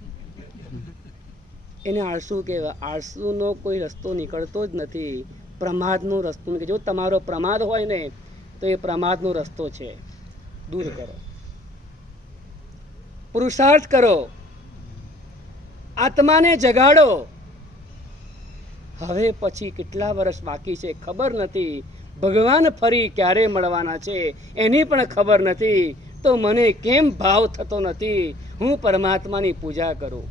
એને આળસુ કહેવાય. આળસુનો કોઈ રસ્તો નીકળતો જ નથી. પ્રમાદનો રસ્તો નીકળે. જો તમારો પ્રમાદ હોય ને તો એ પ્રમાદનો રસ્તો છે, દૂર કરો. પુરુષાર્થ કરો, આત્માને જગાડો. હવે પછી કેટલા વર્ષ બાકી છે ખબર નથી. ભગવાન ફરી ક્યારે મળવાના છે એની પણ ખબર નથી. તો મને કેમ ભાવ થતો નથી હું પરમાત્માની પૂજા કરું?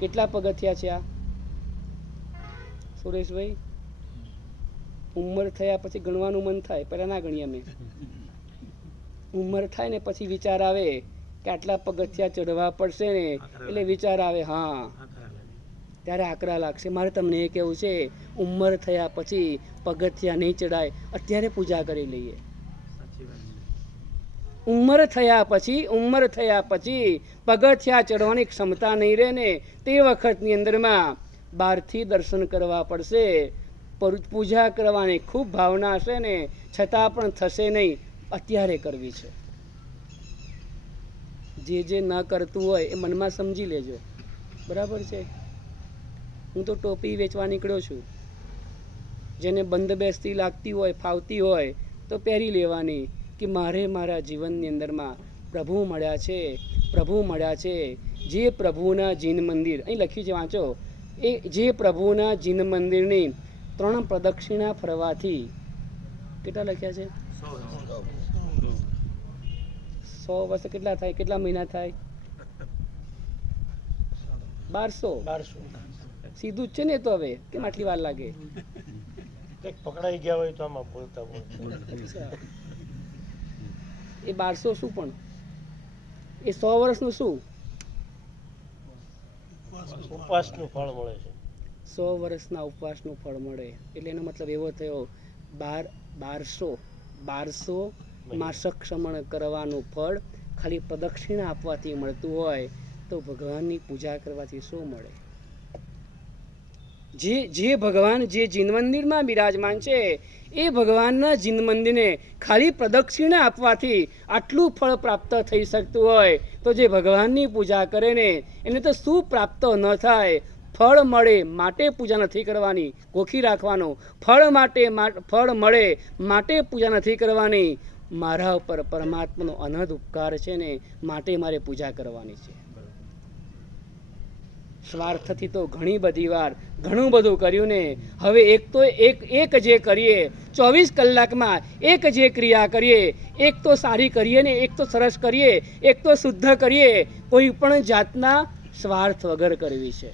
કેટલા પગથિયા છે આ સુરેશભાઈ? ઉંમર થયા પછી ગણવાનું મન થાય, પહેલા ના ગણીએ અમે. ઉંમર થાય ને પછી વિચાર આવે કે આટલા પગથિયા ચડવા પડશે ને, એટલે વિચાર આવે, હા ત્યારે આકરા લાગશે. મારે તમને એ કહેવું છે, ઉંમર થયા પછી પગથિયા નહીં ચડાય, અત્યારે પૂજા કરી લઈએ. ઉંમર થયા પછી પગથિયા ચડવાની ક્ષમતા નહીં રહે ને, તે વખતની અંદરમાં બહારથી દર્શન કરવા પડશે. પૂજા કરવાની ખૂબ ભાવના હશે ને, છતાં પણ થશે નહીં. અત્યારે કરવી છે. જે ન કરતું હોય એ મનમાં સમજી લેજો, બરાબર છે? હું તો ટોપી વેચવા નીકળ્યો છું. જેને બંધ બેસતી લાગતી હોય, ફાવતી હોય તો પહેરી લેવાની, કે મારે મારા જીવનની અંદરમાં પ્રભુ મળ્યા છે. જે પ્રભુના જીન મંદિર અહીં લખ્યું છે, વાંચો. એ જે પ્રભુના જીન મંદિરની 3 પ્રદક્ષિણા ફરવાથી કેટલા લખ્યા છે? 100 વર્ષ કેટલા થાય? કેટલા મહિના થાય? 1200. સીધું જ છે ને? તો હવે કેમ આટલી વાર લાગે? પકડાઈ ગયા હોય તો આમાં બોલતા અચ્છા, એ 1200 શું પણ એ 100 વર્ષનું શું? ઉપવાસનું ફળ મળે છે. 100 વર્ષના ઉપવાસનું ફળ મળે એટલે એનો મતલબ એવો થયો 1200 માસક ક્ષમણ કરવાનું ફળ ખાલી પ્રદક્ષિણા આપવાથી મળતું હોય તો ભગવાનની પૂજા કરવાથી શું મળે? જે ભગવાન જે જીન મંદિરમાં બિરાજમાન છે એ ભગવાનના જીન મંદિરને ખાલી પ્રદક્ષિણા આપવાથી આટલું ફળ પ્રાપ્ત થઈ શકતું હોય તો જે ભગવાનની પૂજા કરે ને એને તો શું પ્રાપ્ત ન થાય? ફળ મળે માટે પૂજા નથી કરવાની, ગોખી રાખવાનો. ફળ મળે માટે પૂજા નથી કરવાની. મારા ઉપર પરમાત્માનો અનહદ ઉપકાર છે ને માટે મારે પૂજા કરવાની છે. સ્વાર્થથી તો ઘણી બધી વાર ઘણું બધું કર્યું ને હવે એક જે કરીએ 24 કલાકમાં એક જે ક્રિયા કરીએ, એક તો સારી કરીએ ને એક તો સરસ કરીએ, એક તો શુદ્ધ કરીએ, કોઈ પણ જાતના સ્વાર્થ વગર કરવી છે.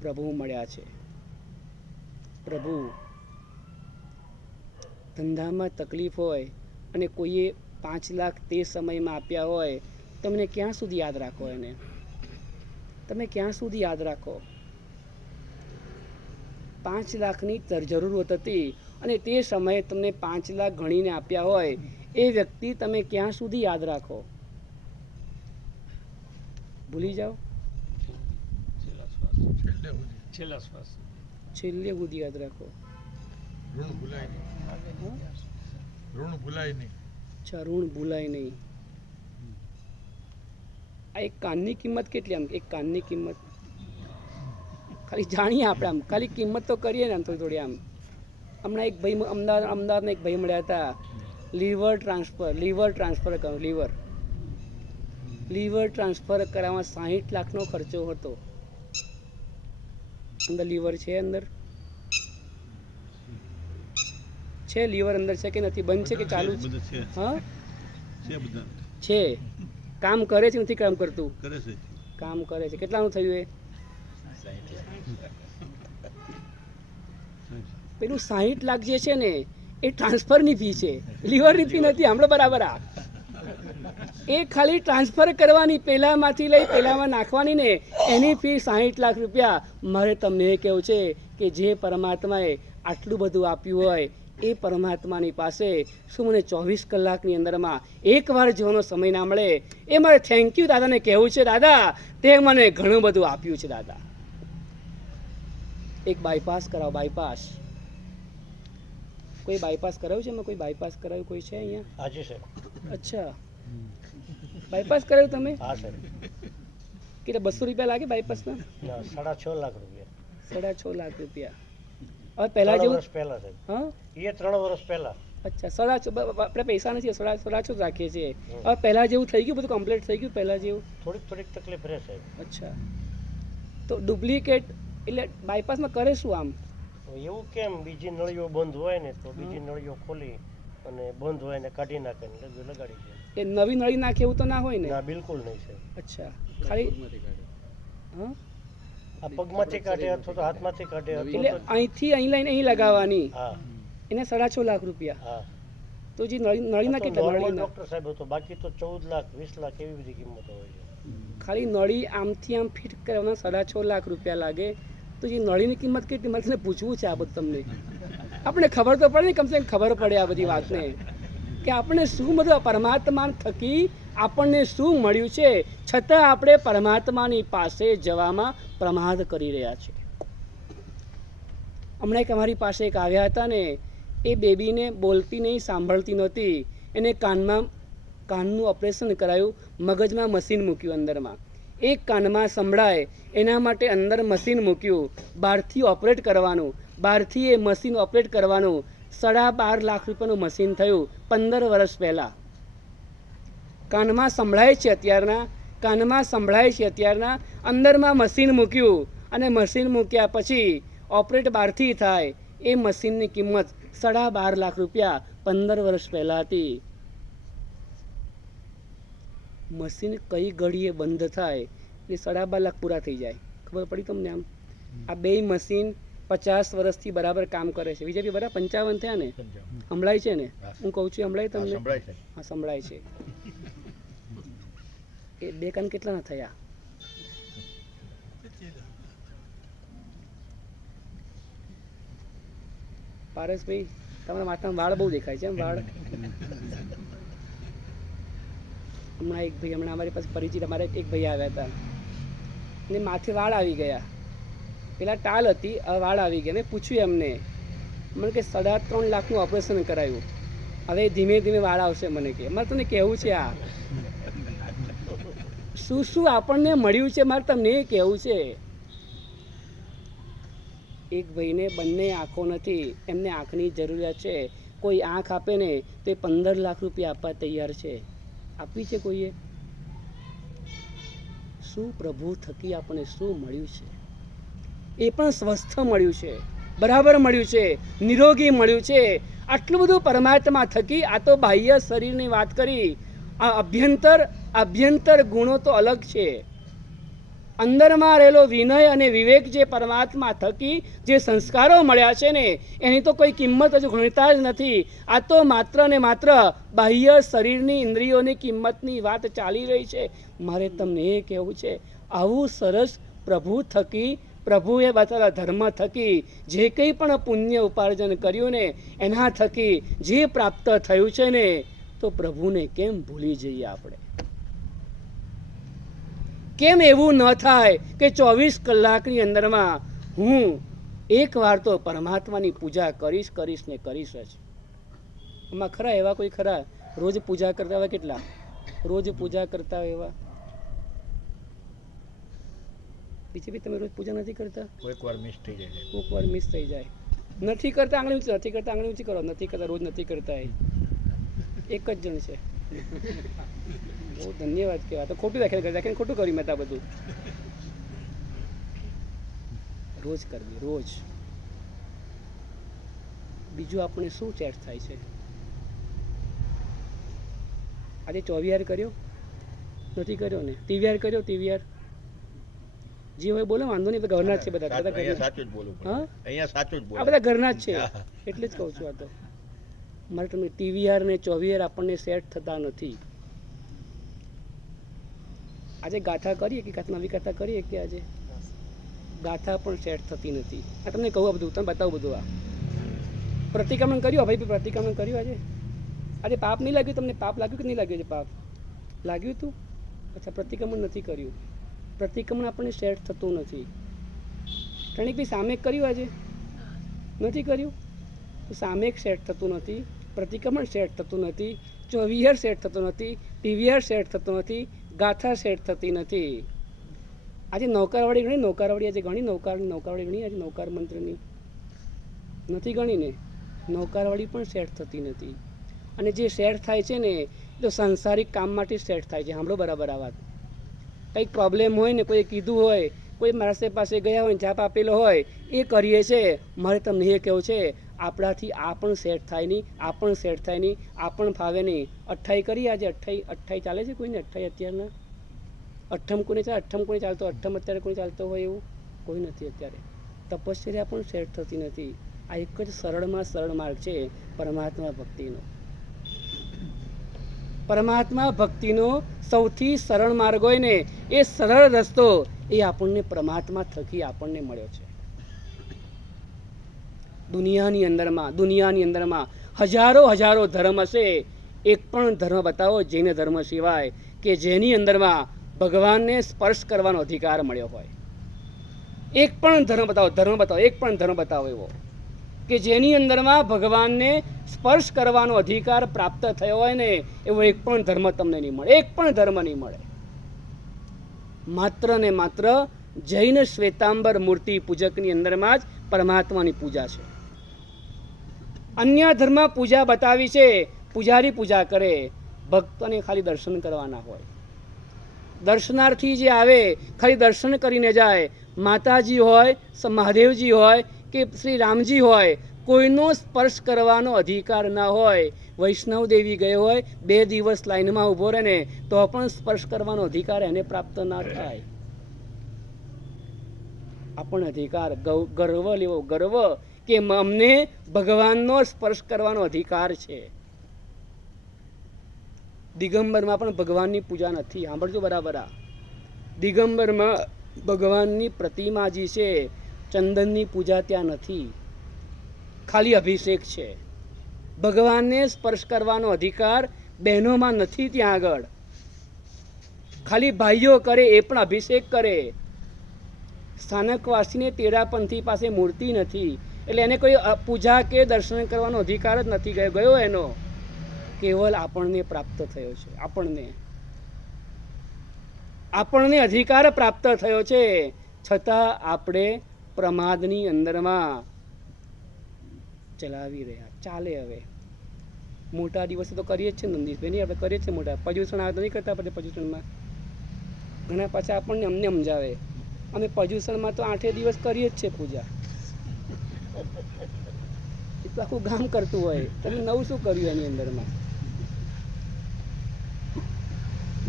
પ્રભુ મળ્યા છે. પ્રભુ ધંધામાં તકલીફ હોય અને કોઈએ 5 લાખ તે સમયમાં આપ્યા હોય, તમને ક્યાં સુધી યાદ રાખો? એને તમે ક્યાં સુધી યાદ રાખો? 5 લાખની જરૂરત હતી અને તે સમયે તમને 5 લાખ ગણીને આપ્યા હોય, એ વ્યક્તિ તમે ક્યાં સુધી યાદ રાખો? ભૂલી જાઓ? છેલ્લે સુધી યાદ રાખો. અચ્છા, ઋણ ભૂલાય નહીં. આ એક કાનની કિંમત કેટલી? આમ એક કાનની કિંમત ખાલી જાણીએ આપણે, આમ ખાલી કિંમત તો કરીએ ને આમ થોડી આમ. હમણાં એક ભાઈ અમદાવાદના એક ભાઈ મળ્યા હતા. લીવર ટ્રાન્સફર કરો. લીવર ટ્રાન્સફર કરાવવામાં 60 લાખનો ખર્ચો હતો. અંદર લીવર છે? અંદર છે લીવર અંદર છે કે નથી? બંધ છે કે ચાલુ છે? હા છે. કામ કરે છે? નથી કામ કરતું? કામ કરે છે. કેટલાનું થયું એ? પેલું 60 લાખ જે છે ને એ ટ્રાન્સફરની ફી છે, લીવરની ફી નથી. હમણાં બરાબર આ એ ખાલી ટ્રાન્સફર કરવાની, પહેલાંમાંથી લઈ પહેલાંમાં નાખવાની ને એની ફી 60 લાખ રૂપિયા. મારે તમને એ કહેવું છે કે જે પરમાત્માએ આટલું બધું આપ્યું હોય એ પરમાત્માની પાસે શું મને 24 કલાકની અંદરમાં એકવાર જોવાનો સમય ના મળે? એ મારે થેન્ક યુ દાદાને કહેવું છે. દાદા, તે મને ઘણું બધું આપ્યું છે. દાદા, એક બાયપાસ કરાવો. બાયપાસ કોઈ બાયપાસ કરાવ્યું છે? કોઈ બાયપાસ કરાવ્યું કોઈ છે અહીંયા? હાજી સર. અચ્છા, બાયપાસ કરાવ્યું તમે? હા સર. કેટલા 200 રૂપિયા લાગે બાયપાસના? 6.5 લાખ રૂપિયા. 6.5 લાખ રૂપિયા. હવે પહેલા જેવું? પહેલા સાહેબ. હા, એ 3 વર્ષ પહેલા. અચ્છા, 6.5 આપણે પૈસા નથી, 6.5 જ રાખીએ છીએ. હવે પહેલા જેવું થઈ ગયું? બધું કમ્પ્લીટ થઈ ગયું પહેલા જેવું? થોડીક તકલીફ રહે સાહેબ. અચ્છા, તો ડુપ્લિકેટ એટલે બાયપાસમાં કરે શું આમ? એવું કેમ, બીજી નળીઓ બંધ હોય ને તો બીજી નળીઓ ખોલી અને બંધ હોય ને કાઢી નાખે ને લગાડી દે. એ નવી નળી નાખે એવું તો ના હોય ને? ના, બિલકુલ નહીં સાહેબ. અચ્છા, ખાલી હા, આ પગમાંથી કાઢે અથવા તો હાથમાંથી કાઢે એટલે અહીંથી અહીં લઈને અહીં લગાવવાની. હા, એને 6.5 લાખ રૂપિયા. હા. તો જે નળીના કેટલા? નળીના ડોક્ટર સાહેબ હતો, બાકી તો 14 લાખ 20 લાખ એવી બધી કિંમતો હોય છે. ખાલી નળી આમથી આમ ફિટ કરવાના 6.5 લાખ રૂપિયા લાગે. તો જે નળીની કિંમત કેટલી? મારે તને પૂછવું છે આ બધું તમને. આપણે ખબર તો પડે ને, કમસે કમ ખબર પડે આ બધી વાતને કે આપણે શું બધું પરમાત્મા થકી આપણને શું મળ્યું છે, છતાં આપણે પરમાત્માની પાસે જવામાં પ્રમાદ કરી રહ્યા છીએ. હમણાં એક અમારી પાસે એક આવ્યા હતા ને, એ બેબીને બોલતી નહીં, સાંભળતી નહોતી. એને કાનનું ઓપરેશન કરાયું, મગજમાં મશીન મૂક્યું અંદરમાં. એક કાનમાં સંભળાય એના માટે અંદર મશીન મૂક્યું, બહારથી ઓપરેટ કરવાનું. બહારથી એ મશીન ઓપરેટ કરવાનું. 12.5 લાખ રૂપિયાનું મશીન થયું 15 વર્ષ પહેલાં. કાનમાં સંભળાય છે અત્યારના, કાનમાં સંભળાય છે અત્યારના. અંદરમાં મશીન મૂક્યું અને મશીન મૂક્યા પછી ઓપરેટ બહારથી થાય. એ મશીનની કિંમત 12.5 લાખ રૂપિયા 15 વર્ષ પહેલાં હતી. મશીન કઈ ઘડીએ બંધ થાય એટલે 12.5 લાખ પૂરા થઈ જાય. ખબર પડી તમને? આમ આ બે મશીન 50 વર્ષથી બરાબર કામ કરે છે. વિજયભાઈ બરાબર 55 થયા ને? સંભળાય છે ને? હું કહું છું સંભળાય તમને? સંભળાય છે. હા સંભળાય છે. એ બે કાન કેટલાના થયા? પારસભાઈ તમારા માથામાં વાળ બહુ દેખાય છે. વાળ હમણાં એક ભાઈ હમણાં અમારી પાસે પરિચિત અમારે એક ભાઈ આવ્યા હતા ને માથે વાળ આવી ગયા. પેલા ટાલ હતી, હવે વાળ આવી ગયા. મેં પૂછ્યું એમને, મને કે 3.5 લાખનું ઓપરેશન કરાયું, હવે ધીમે ધીમે વાળ આવશે. મને કે મારે તમને કહેવું છે આ શું શું આપણને મળ્યું છે, મારે તમને એ કહેવું છે. એક ભાઈને બંને આંખો નથી, એમને આંખની જરૂરિયાત છે. કોઈ આંખ આપે ને તો 15 લાખ રૂપિયા આપવા તૈયાર છે. આપી છે કોઈએ? શું પ્રભુ થકી આપણને શું મળ્યું છે? એ પણ સ્વસ્થ મળ્યું છે, બરાબર મળ્યું છે, નિરોગી મળ્યું છે. આટલું બધું પરમાત્મા થકી. આ તો બાહ્ય શરીરની વાત કરી. આ અભ્યંતર ગુણો તો અલગ છે. અંદરમાં રહેલો વિનય અને વિવેક જે પરમાત્મા થકી જે સંસ્કારો મળ્યા છે ને, એની તો કોઈ કિંમત હજુ ગણતા જ નથી. આ તો માત્ર ને માત્ર બાહ્ય શરીરની ઇન્દ્રિયોની કિંમતની વાત ચાલી રહી છે. મારે તમને એ કહેવું છે, આવું સરસ પ્રભુ થકી, પ્રભુએ બતાવેલા ધર્મ થકી જે કંઈ પણ પુણ્ય ઉપાર્જન કર્યું ને, એના થકી જે પ્રાપ્ત થયું છે ને, તો પ્રભુને કેમ ભૂલી જઈએ આપણે? કેમ એવું ન થાય કે 24 કલાકની અંદરમાં હું એકવાર તો પરમાત્માની પૂજા કરીશ ને કરીશ જ? એમાં ખરા એવા કોઈ ખરા રોજ પૂજા કરતા હોય? કેટલા રોજ પૂજા કરતા હોય એવા? બીજી બી તમે રોજ પૂજા નથી કરતા? કોઈક વાર મિસ થઈ જાય છે. કોઈક વાર મિસ થઈ જાય. નથી કરતા આંગળી ઊંચી, નથી કરતા આંગળી ઊંચી કરો. નથી કરતા, રોજ નથી કરતા. એક જ જણ છે. બહુ ધન્યવાદ કહેવાય. તો ખોટું રાખીને ખોટું કર્યું મેં. બધું રોજ કરવી, રોજ. બીજું આપણે શું ચેટ થાય છે? આજે 24 કર્યો નથી કર્યો ને? TVR કર્યો? TVR જે હોય બોલો, વાંધો નહીં. ઘરના જ છે બધા. અહીંયા સાચું જ બોલું. હા, અહીંયા સાચું જ બોલું. આ બધા ઘરના જ છે એટલે જ કહું છું. આ તો મારે તમને TVR ને 24 આપણને સેટ થતા નથી. આજે ગાથા કરીએ કે નવી ગાથા કરીએ કે આજે ગાથા પણ સેટ થતી નથી. આ તમને કહું, બધું તમે બતાવું. બધું આ પ્રતિક્રમણ કર્યું ભાઈ, પ્રતિક્રમણ કર્યું આજે પાપ નહીં લાગ્યું તમને? પાપ લાગ્યું કે નહીં લાગ્યું? છે પાપ લાગ્યું હતું? અચ્છા, પ્રતિક્રમણ નથી કર્યું. પ્રતિક્રમણ આપણને સેટ થતું નથી. ટણીકભાઈ સામે કર્યું? આજે નથી કર્યું તો સામે સેટ થતું નથી, પ્રતિક્રમણ સેટ થતું નથી, 24 સેટ થતું નથી, TVR સેટ થતું નથી, ગાથા સેટ થતી નથી. આજે નૌકારવાળી ગણી, નૌકારવાળી આજે ઘણી નૌકારવાળી ગણી. આજે નૌકાર મંત્રની નથી ગણી ને? નૌકારવાળી પણ સેટ થતી નથી. અને જે સેટ થાય છે ને, તો સાંસારિક કામ માટે સેટ થાય છે. સાંભળો બરાબર આ વાત. કંઈક પ્રોબ્લેમ હોય ને, કોઈએ કીધું હોય, કોઈ માણસ પાસે ગયા હોય, જાપ આપેલો હોય, એ કરીએ છે. મારે તમને એ કહેવું છે, આપણાથી આ પણ સેટ થાય નહીં, આ પણ સેટ થાય નહીં, આ પણ ફાવે નહીં. 28 કરી. આજે 28 ચાલે છે કોઈને? 28 અત્યારના 8મ કોઈને ચાલે? 8મ કોઈને ચાલતો? 8મ અત્યારે કોઈ ચાલતો હોય એવું કોઈ નથી અત્યારે. તપશ્ચર્યા પણ સેટ થતી નથી. આ એક જ સરળમાં સરળ માર્ગ છે પરમાત્મા ભક્તિનો. પરમાત્મા ભક્તિનો સૌથી સરળ માર્ગ હોય ને, એ સરળ રસ્તો એ આપણને પરમાત્મા થકી આપણને મળ્યો છે. દુનિયાની અંદરમાં હજારો ધર્મ હશે, એક પણ ધર્મ બતાવો જૈન ધર્મ સિવાય કે જેની અંદરમાં ભગવાનને સ્પર્શ કરવાનો અધિકાર મળ્યો હોય. એક પણ ધર્મ બતાવો, એક પણ ધર્મ બતાવો એવો કે જેની અંદરમાં ભગવાનને સ્પર્શ કરવાનો અધિકાર પ્રાપ્ત થયો હોય ને, એવો એક પણ ધર્મ તમને નહીં મળે. એક પણ ધર્મ નહીં મળે. માત્ર ને માત્ર જૈન શ્વેતાંબર મૂર્તિ પૂજકની અંદરમાં જ પરમાત્માની પૂજા છે. અન્ય ધર્મ પૂજા બતાવી છે, પૂજારી પૂજા કરે, ભક્તોને ખાલી દર્શન કરવાના હોય. દર્શનાર્થી જે આવે ખાલી દર્શન કરીને જાય, માતાજી હોય, મહાદેવજી હોય કે શ્રી રામજી હોય, કોઈનો સ્પર્શ કરવાનો અધિકાર ના હોય. વૈષ્ણવ દેવી ગયો હોય, 2 દિવસ લાઈનમાં ઊભો રહે ને તો પણ સ્પર્શ કરવાનો અધિકાર એને પ્રાપ્ત ના થાય. આપણને અધિકાર, ગર્વ લેવો, ગર્વ કે અમને ભગવાનનો સ્પર્શ કરવાનો અધિકાર છે. દિગંબરમાં પણ ભગવાનની પૂજા નથી. સાંભળજો બરાબર. દિગંબરમાં ભગવાનની પ્રતિમાજી છે, ચંદનની પૂજા ત્યાં નથી, ખાલી અભિષેક છે. ભગવાનને સ્પર્શ કરવાનો અધિકાર બહેનોમાં નથી ત્યાં આગળ. ખાલી ભાઈઓ કરે, એ પણ અભિષેક કરે. સ્થાનકવાસીને તેરાપંથી પાસે મૂર્તિ નથી, એટલે એને કોઈ પૂજા કે દર્શન કરવાનો અધિકાર જ નથી ગયો એનો. કેવલ આપણને પ્રાપ્ત થયો છે. આપણને અધિકાર પ્રાપ્ત થયો છે, છતાં આપણે પ્રમાદની અંદરમાં ચલાવી રહ્યા. ચાલે હવે. મોટા દિવસે તો કરીએ જ છે નંદીશભાઈ, નહીં આપણે કરીએ જ છે મોટા. પર્યુષણ આવે તો નહીં કરતા આપણે પર્યુષણમાં. ઘણા પાછા આપણને અમને સમજાવે, અમે પર્યુષણમાં તો 8 દિવસ કરીએ જ છે પૂજા. એટલું આખું ગામ કરતું હોય, તમે નવું શું કર્યું એની અંદરમાં?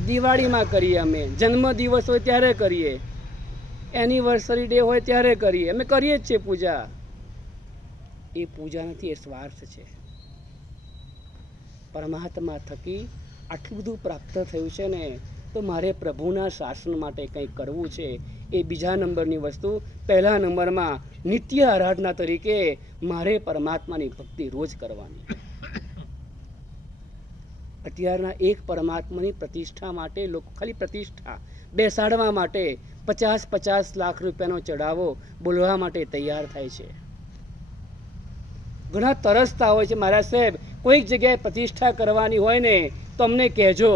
દિવાળીમાં કરીએ, અમે જન્મ દિવસ હોય ત્યારે કરીએ, એનિવર્સરી ડે હોય ત્યારે કરીએ, અમે કરીએ જ છે પૂજા. એ પૂજા નથી, એ સ્વાર્થ છે. પરમાત્મા થકી આટલું બધું પ્રાપ્ત થયું છે ને, તો મારે પ્રભુના શાસન માટે કંઈક કરવું છે. એ બીજા નંબરની વસ્તુ. પહેલા નંબરમાં નિત્ય આરાધના તરીકે મારે પરમાત્માની ભક્તિ રોજ કરવાની. અત્યારના એક પરમાત્માની પ્રતિષ્ઠા માટે લોકો ખાલી પ્રતિષ્ઠા બેસાડવા માટે 50-50 લાખ રૂપિયાનો ચઢાવો બોલવા માટે તૈયાર થાય છે. ઘણા તરસતા હોય છે, મારા સાહેબ કોઈક જગ્યાએ પ્રતિષ્ઠા કરવાની હોય ને તો અમને કહેજો.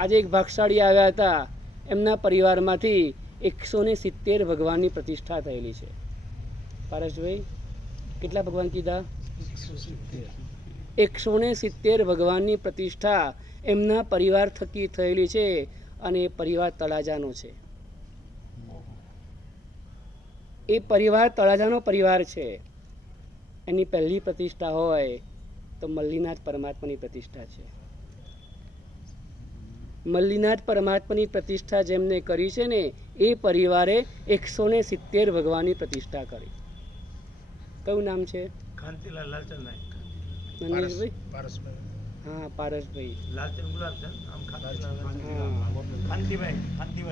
આજે એક ભાગશાળી આવ્યા હતા, એમના પરિવારમાંથી 170 ભગવાનની પ્રતિષ્ઠા થયેલી છે. પારસભાઈ કેટલા ભગવાન કીધા? 170 ભગવાનની પ્રતિષ્ઠા એમના પરિવાર થકી થયેલી છે, અને એ પરિવાર તળાજાનો છે. એ પરિવાર તળાજાનો પરિવાર છે. એની પહેલી પ્રતિષ્ઠા હોય તો મલ્લીનાથ પરમાત્માની પ્રતિષ્ઠા છે. મલ્લીનાથ પરમાત્માની પ્રતિષ્ઠા જેમને કરી છે ને, એ પરિવારે 170 ભગવાનની પ્રતિષ્ઠા કરી. કયું નામ છે? કાંતિલાલ લાલચંદ નાયક. નંદીશભાઈ? પારસભાઈ. હા, પારસભાઈ. લાલચંદ ગુલાબચંદ, આમ કાંતિભાઈ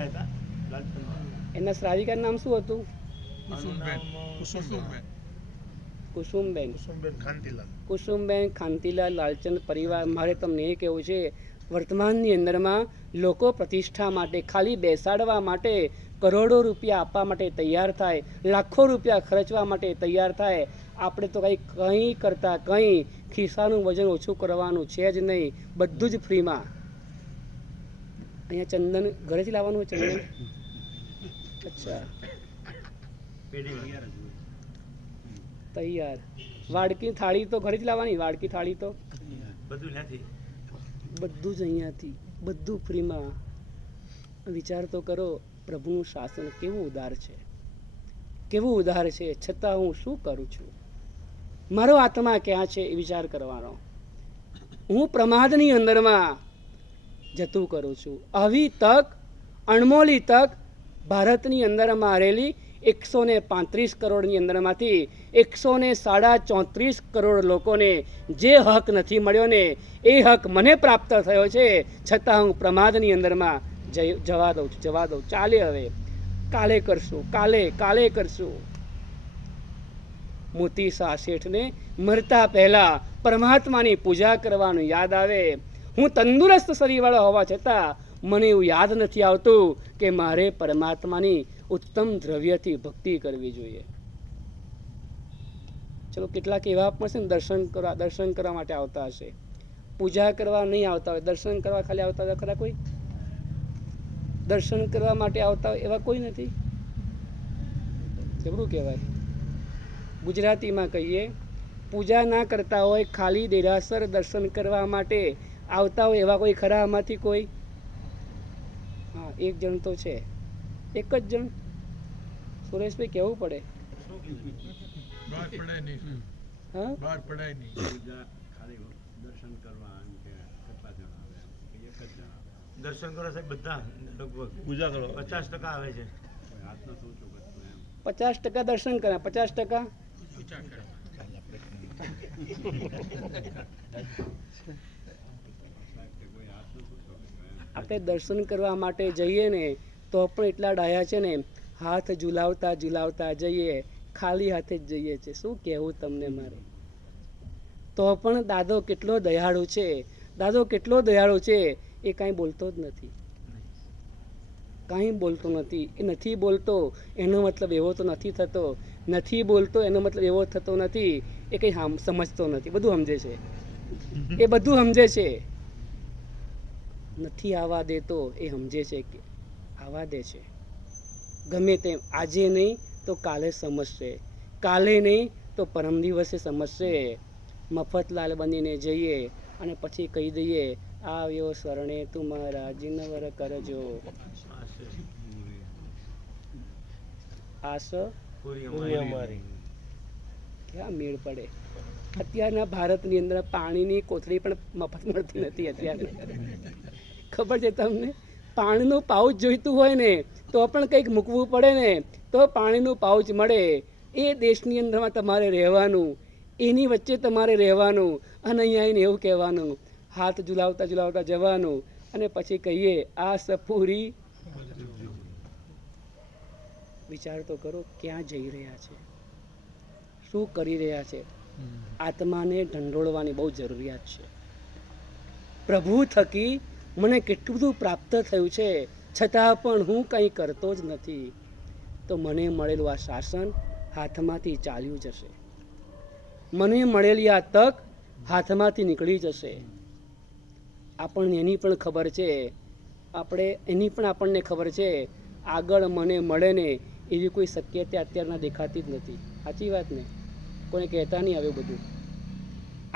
હતા. લાલચંદ એના શ્રાવિકાનું નામ શું હતું? કુસુમબેન. કુસુમબેન ખાંતીલાલ લાલચંદ પરિવાર. મારે તમને એ કહેવું છે, વર્તમાનની અંદરમાં લોકો પ્રતિષ્ઠા માટે, ખાલી બેસાડવા માટે કરોડો રૂપિયા આપવા માટે તૈયાર થાય, લાખો રૂપિયા ખર્ચવા માટે તૈયાર થાય. આપણે તો કંઈ કરતા કંઈ ખિસ્સાનું વજન ઓછું કરવાનું છે જ નહીં, બધું જ ફ્રીમાં. અહીંયા ચંદન ઘરેથી લાવવાનું હોય? ચંદન અચ્છા, તૈયાર. વાડકી થાળી તો ઘરેથી લાવવાની? વાડકી થાળી તો બધું નથી, બધું જ અહીંયાથી, બધું ફ્રીમાં. વિચાર તો કરો, પ્રભુનું શાસન કેવું ઉદાર છે, કેવું ઉદાર છે. છતાં હું શું કરું છું? મારો આત્મા ક્યાં છે એ વિચાર કરવાનો. હું પ્રમાદની અંદરમાં જતું કરું છું. આવી તક, અણમોલી તક ભારતની અંદરમાં આવેલી 135 કરોડની અંદરમાંથી 134 કરોડ લોકોને જે હક નથી મળ્યો ને, એ હક મને પ્રાપ્ત થયો છે. છતાં હું પ્રમાદની અંદરમાં જવા દઉં છું. ચાલે હવે, કાલે કરશું, કાલે કરશું. મોતી શાહ શેઠને મરતા પહેલા પરમાત્માની પૂજા કરવાનું યાદ આવે. હું તંદુરસ્ત શરીરવાળો હોવા છતાં મને એવું યાદ નથી આવતું કે મારે પરમાત્માની ઉત્તમ દ્રવ્યથી ભક્તિ કરવી જોઈએ. ચલો, કેટલાક એવા પણ છે ને દર્શન કરવા માટે આવતા હશે, પૂજા કરવા નહીં આવતા હોય, દર્શન કરવા ખાલી આવતા હોય ખરા? કોઈ દર્શન કરવા માટે આવતા હોય એવા કોઈ નથી? જબરું કહેવાય. ગુજરાતીમાં કહીએ, પૂજા ના કરતા હોય, ખાલી દેરાસર દર્શન કરવા માટે આવતા હોય એવા કોઈ ખરા? આમાંથી કોઈ એક જણ તો છે, એક જ જણ. સુરેશભાઈ કહેવું પડે. શું કીધું? બહાર પડાય નહીં. હા, બહાર પડાય નહીં. દર્શન કરો સાહેબ બધા લગભગ પૂજા કરો 50% આવે છે. 50% દર્શન કર્યા, 50%. પૂજા કરવા. આપણે દર્શન કરવા માટે જઈએ ને તો પણ એટલા ડાયા છે ને, હાથ ઝુલાવતા ઝુલાવતા જઈએ, ખાલી હાથે જ જઈએ છે. શું કહેવું તમને મારે. તો પણ દાદો કેટલો દયાળુ છે, દાદો કેટલો દયાળુ છે, એ કાંઈ બોલતો જ નથી. કાંઈ બોલતો નથી. એ નથી બોલતો એનો મતલબ એવો તો નથી થતો, નથી બોલતો એનો મતલબ એવો થતો નથી એ કંઈ સમજતો નથી. બધું સમજે છે, એ બધું સમજે છે. નથી આવવા દેતો એ સમજે છે કે આવવા દે છે. ગમે તેમ આજે નહીં તો કાલે સમજશે, કાલે નહીં તો પરમ દિવસે સમજશે. મફતલાલ બનીને જઈએ અને પછી કહી દઈએ આવ્યો શરણે તુમારા જીનવર કરજો. આસ પૂરી અમારી. ક્યાં મેળ પડે. અત્યારના ભારતની અંદર પાણીની કોથળી પણ મફત મળતી નથી અત્યારે. ખબર છે તમને? પાણીનું પાઉચ જોઈતું હોય ને તો પણ કંઈક મૂકવું પડે ને તો પાણીનું પાઉચ મળે. એ દેશની અંદરમાં તમારે રહેવાનું, એની વચ્ચે તમારે રહેવાનું, અને અહીંયા આવીને એવું કહેવાનું, હાથ ઝુલાવતા ઝુલાવતા જવાનું, અને પછી કહીએ આ સપૂરી. વિચાર તો કરો ક્યાં જઈ રહ્યા છે, શું કરી રહ્યા છે. આત્માને ઢંઢોળવાની બહુ જરૂરિયાત છે. પ્રભુ થકી મને કેટલું બધું પ્રાપ્ત થયું છે, છતાં પણ હું કંઈ કરતો જ નથી. તો મને મળેલું આ શાસન હાથમાંથી ચાલ્યું જશે, મને મળેલી આ તક હાથમાંથી નીકળી જશે. આપણને એની પણ ખબર છે, એની પણ આપણને ખબર છે આગળ મને મળે ને એવી કોઈ શક્યતા અત્યારના દેખાતી જ નથી. સાચી વાત ને? કોઈને કહેતા નહીં આવે બધું.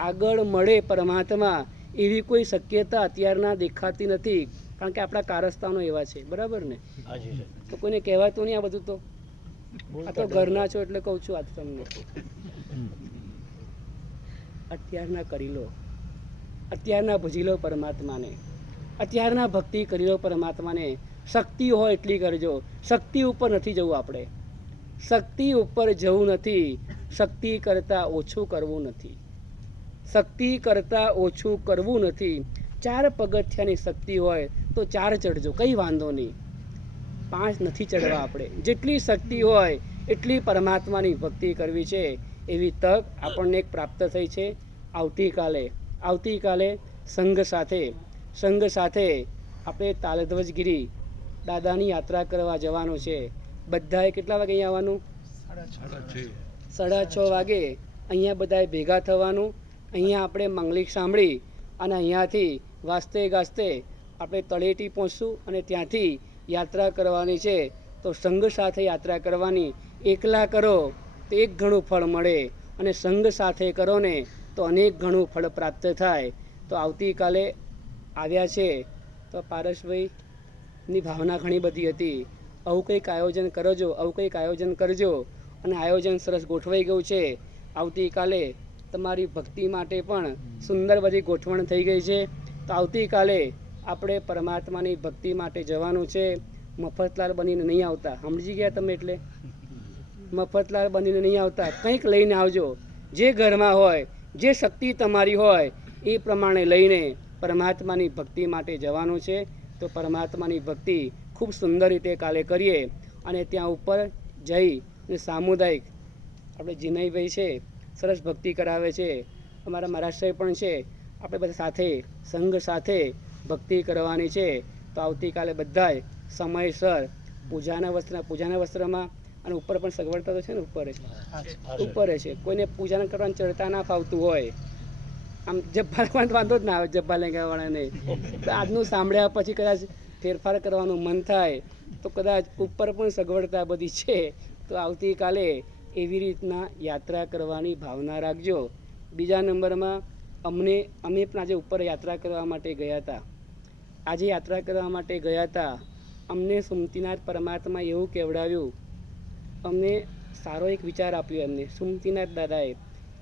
આગળ મળે પરમાત્મા એવી કોઈ શક્યતા અત્યારના દેખાતી નથી, કારણ કે આપણા કારસ્તાનો એવા છે. બરાબર ને? તો કોઈને કહેવાતું નહીં આ બધું. તો આ તો ઘરના છો એટલે કહું છું. આ તમને અત્યારના કરી લો, અત્યારના ભજી લો પરમાત્માને, અત્યારના ભક્તિ કરી લો પરમાત્માને. શક્તિ હોય એટલી કરજો. શક્તિ ઉપર નથી જવું આપણે, શક્તિ ઉપર જવું નથી. શક્તિ કરતાં ઓછું કરવું નથી, શક્તિ કરતાં ઓછું કરવું નથી. 4 પગથિયાની શક્તિ હોય તો 4 ચડજો, કંઈ વાંધો નહીં. 5 નથી ચડવા આપણે. જેટલી શક્તિ હોય એટલી પરમાત્માની ભક્તિ કરવી છે. એવી તક આપણને એક પ્રાપ્ત થઈ છે. આવતીકાલે સંઘ સાથે આપણે તાલધ્વજગીરી દાદાની યાત્રા કરવા જવાનું છે. બધાએ કેટલા વાગે અહીંયા આવવાનું? 6:30 વાગે અહીંયા બધાએ ભેગા થવાનું. અહીંયા આપણે મંગલિક સાંભળી અને અહીંયાથી વાસ્તે ગાસ્તે આપણે તળેટી પહોંચશું અને ત્યાંથી યાત્રા કરવાની છે. તો સંઘ સાથે યાત્રા કરવાની. એકલા કરો તો 1 ગણું ફળ મળે, અને સંઘ સાથે કરો ને તો અનેક ગણું ફળ પ્રાપ્ત થાય. તો આવતીકાલે આવ્યા છે તો પારસભાઈની ભાવના ઘણી બધી હતી. આવું કંઈક આયોજન કરજો, આવું કંઈક આયોજન કરજો. અને આયોજન સરસ ગોઠવાઈ ગયું છે. આવતીકાલે તમારી ભક્તિ માટે પણ સુંદર બધી ગોઠવણ થઈ ગઈ છે. તો આવતીકાલે આપણે પરમાત્માની ભક્તિ માટે જવાનું છે. મફતલાલ બનીને નહીં આવતા. સમજી ગયા તમે? એટલે મફતલાલ બનીને નહીં આવતા, કંઈક લઈને આવજો. જે ઘરમાં હોય, જે શક્તિ તમારી હોય એ પ્રમાણે લઈને પરમાત્માની ભક્તિ માટે જવાનું છે. તો પરમાત્માની ભક્તિ ખૂબ સુંદર રીતે કાલે કરીએ. અને ત્યાં ઉપર જઈ અને સામુદાયિક આપણે જીનયભાઈ છે, સરસ ભક્તિ કરાવે છે. અમારા મહારાષ્ટ્ર પણ છે. આપણે બધા સાથે સંઘ સાથે ભક્તિ કરવાની છે. તો આવતીકાલે બધાય સમયસર પૂજાના વસ્ત્રમાં, અને ઉપર પણ સગવડતા તો છે ને, ઉપર છે. કોઈને પૂજા કરવાનું ચડતા ના ફાવતું હોય, આમ જબ્બા વાંધો જ ના આવે, જબ્બા લેંગાવાળાને. તો આજનું સાંભળ્યા પછી કદાચ ફેરફાર કરવાનું મન થાય તો કદાચ ઉપર પણ સગવડતા બધી છે. તો આવતીકાલે એવી રીતના યાત્રા કરવાની ભાવના રાખજો. બીજા નંબરમાં અમે પણ આજે ઉપર યાત્રા કરવા માટે ગયા હતા. અમને સુમતીનાથ પરમાત્મા એવું કહેવડાવ્યું, અમને સારો એક વિચાર આપ્યો. એમને સુમતીનાથ દાદાએ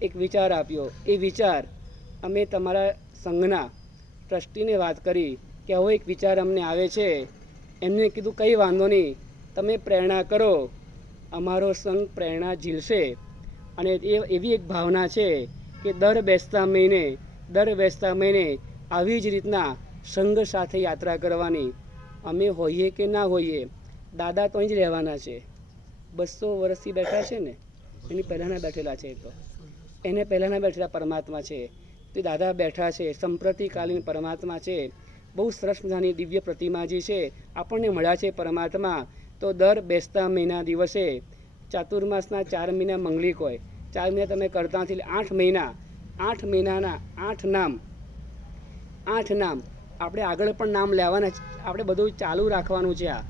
એક વિચાર આપ્યો. એ વિચાર અમે તમારા સંઘના ટ્રસ્ટીને વાત કરી કે આવો એક વિચાર અમને આવે છે. એમને કીધું કંઈ વાંધો નહીં, તમે પ્રેરણા કરો, અમારો સંઘ પ્રેરણા ઝીલશે. અને એ એવી એક ભાવના છે કે દર બેસતા મહિને આવી જ રીતના સંઘ સાથે યાત્રા કરવાની. અમે હોઈએ કે ના હોઈએ, દાદા તો અહીં જ રહેવાના છે. 200 વર્ષથી બેઠા છે ને, એની પહેલાંના બેઠેલા છે. તો એને પહેલાંના બેઠેલા પરમાત્મા છે. તે દાદા બેઠા છે, સંપ્રતિકાલીન પરમાત્મા છે. બહુ સરસ મજાની દિવ્ય પ્રતિમાજી છે. આપણને મળ્યા છે પરમાત્મા. તો દર બેસતા મહિના દિવસે ચાતુર્માસના 4 મહિના મંગલિક હોય. 4 મહિના તમે કરતા નથી, 8 મહિના, 8 મહિનાના 8 નામ, 8 નામ આપણે આગળ પણ નામ લેવાના. આપણે બધું ચાલુ રાખવાનું છે. આ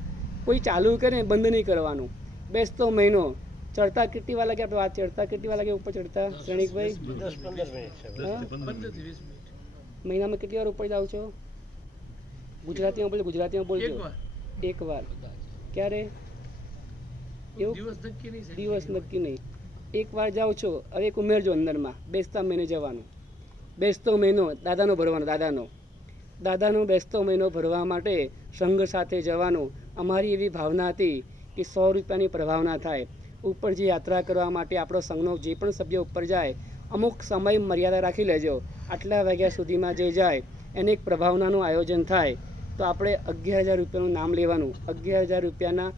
કોઈ ચાલુ કરે બંધ નહીં કરવાનું. બેસતો મહિનો ચડતા કેટલી વાર લાગે? આપણે વાત ચડતા કેટલી વાર લાગે ઉપર ચડતા? શ્રેણિકભાઈ 10-15 મિનિટ છે. હા? 15 થી 20 મિનિટ. મહિનામાં કેટલી વાર ઉપર જાઓ છો? ગુજરાતીમાં બોલજો, ગુજરાતીમાં બોલજો. એકવાર. એકવાર. ક્યારે? એવું દિવસ નક્કી નહીં છે. દિવસ નક્કી નહીં, એકવાર જાઓ છો. હવે એક ઉમેરજો અંદરમાં, બેસતા મહિને જવાનું. બેસતો મહિનો દાદાનો ભરવાનો, દાદાનો બેસતો મહિનો ભરવા માટે સંઘ સાથે જવાનું. અમારી એવી ભાવના હતી કે 100 રૂપિયાની પ્રભાવના થાય. ઉપર જે યાત્રા કરવા માટે આપણો સંઘનો જે પણ સભ્ય ઉપર જાય, અમુક સમય મર્યાદા રાખી લેજો. આટલા વાગ્યા સુધીમાં જે જાય એને એક પ્રભાવનાનું આયોજન થાય. તો આપણે 11,000 રૂપિયાનું નામ લેવાનું. 11,000 રૂપિયાના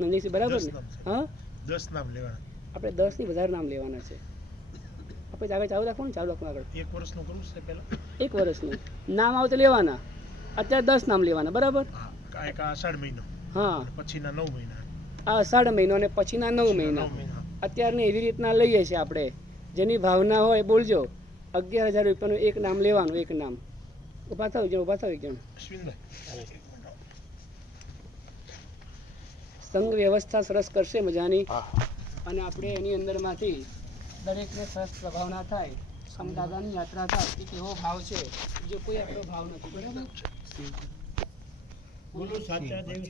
નંદીસી, બરાબર ને? હા, 10 નામ લેવાના. આપણે 10 ની વધારે નામ લેવાના છે. આપણે આગળ ચાલુ રાખવાનું, ચાલુ રાખવાનું આગળ. 1 વર્ષનું કરવું છે પહેલા. 1 વર્ષનું નામ આવે તો લેવાના. અત્યારે 10 નામ લેવાના, બરાબર? હા, એક અષાઢ મહિનો, હા, પછીના 9 મહિના. આ અષાઢ મહિનો અને પછીના 9 મહિના. 9 મહિના. અત્યારની એવી રીતના લઈએ છીએ આપણે. જેની ભાવના હોય બોલજો. 11,000 રૂપિયાનું એક નામ લેવાનું, એક નામ. ઊભા થાવ એક જણ. અશ્વિનભાઈ, સંઘ વ્યવસ્થા સરસ કરશે મજાની. અને આપણે એની અંદરમાંથી દરેકને સરસ પ્રભાવના થાય. આમ દાદાની યાત્રા થાય. એક એવો ભાવ છે, બીજો કોઈ આપણો ભાવ નથી, બરાબર? બોલો સાચા દેવ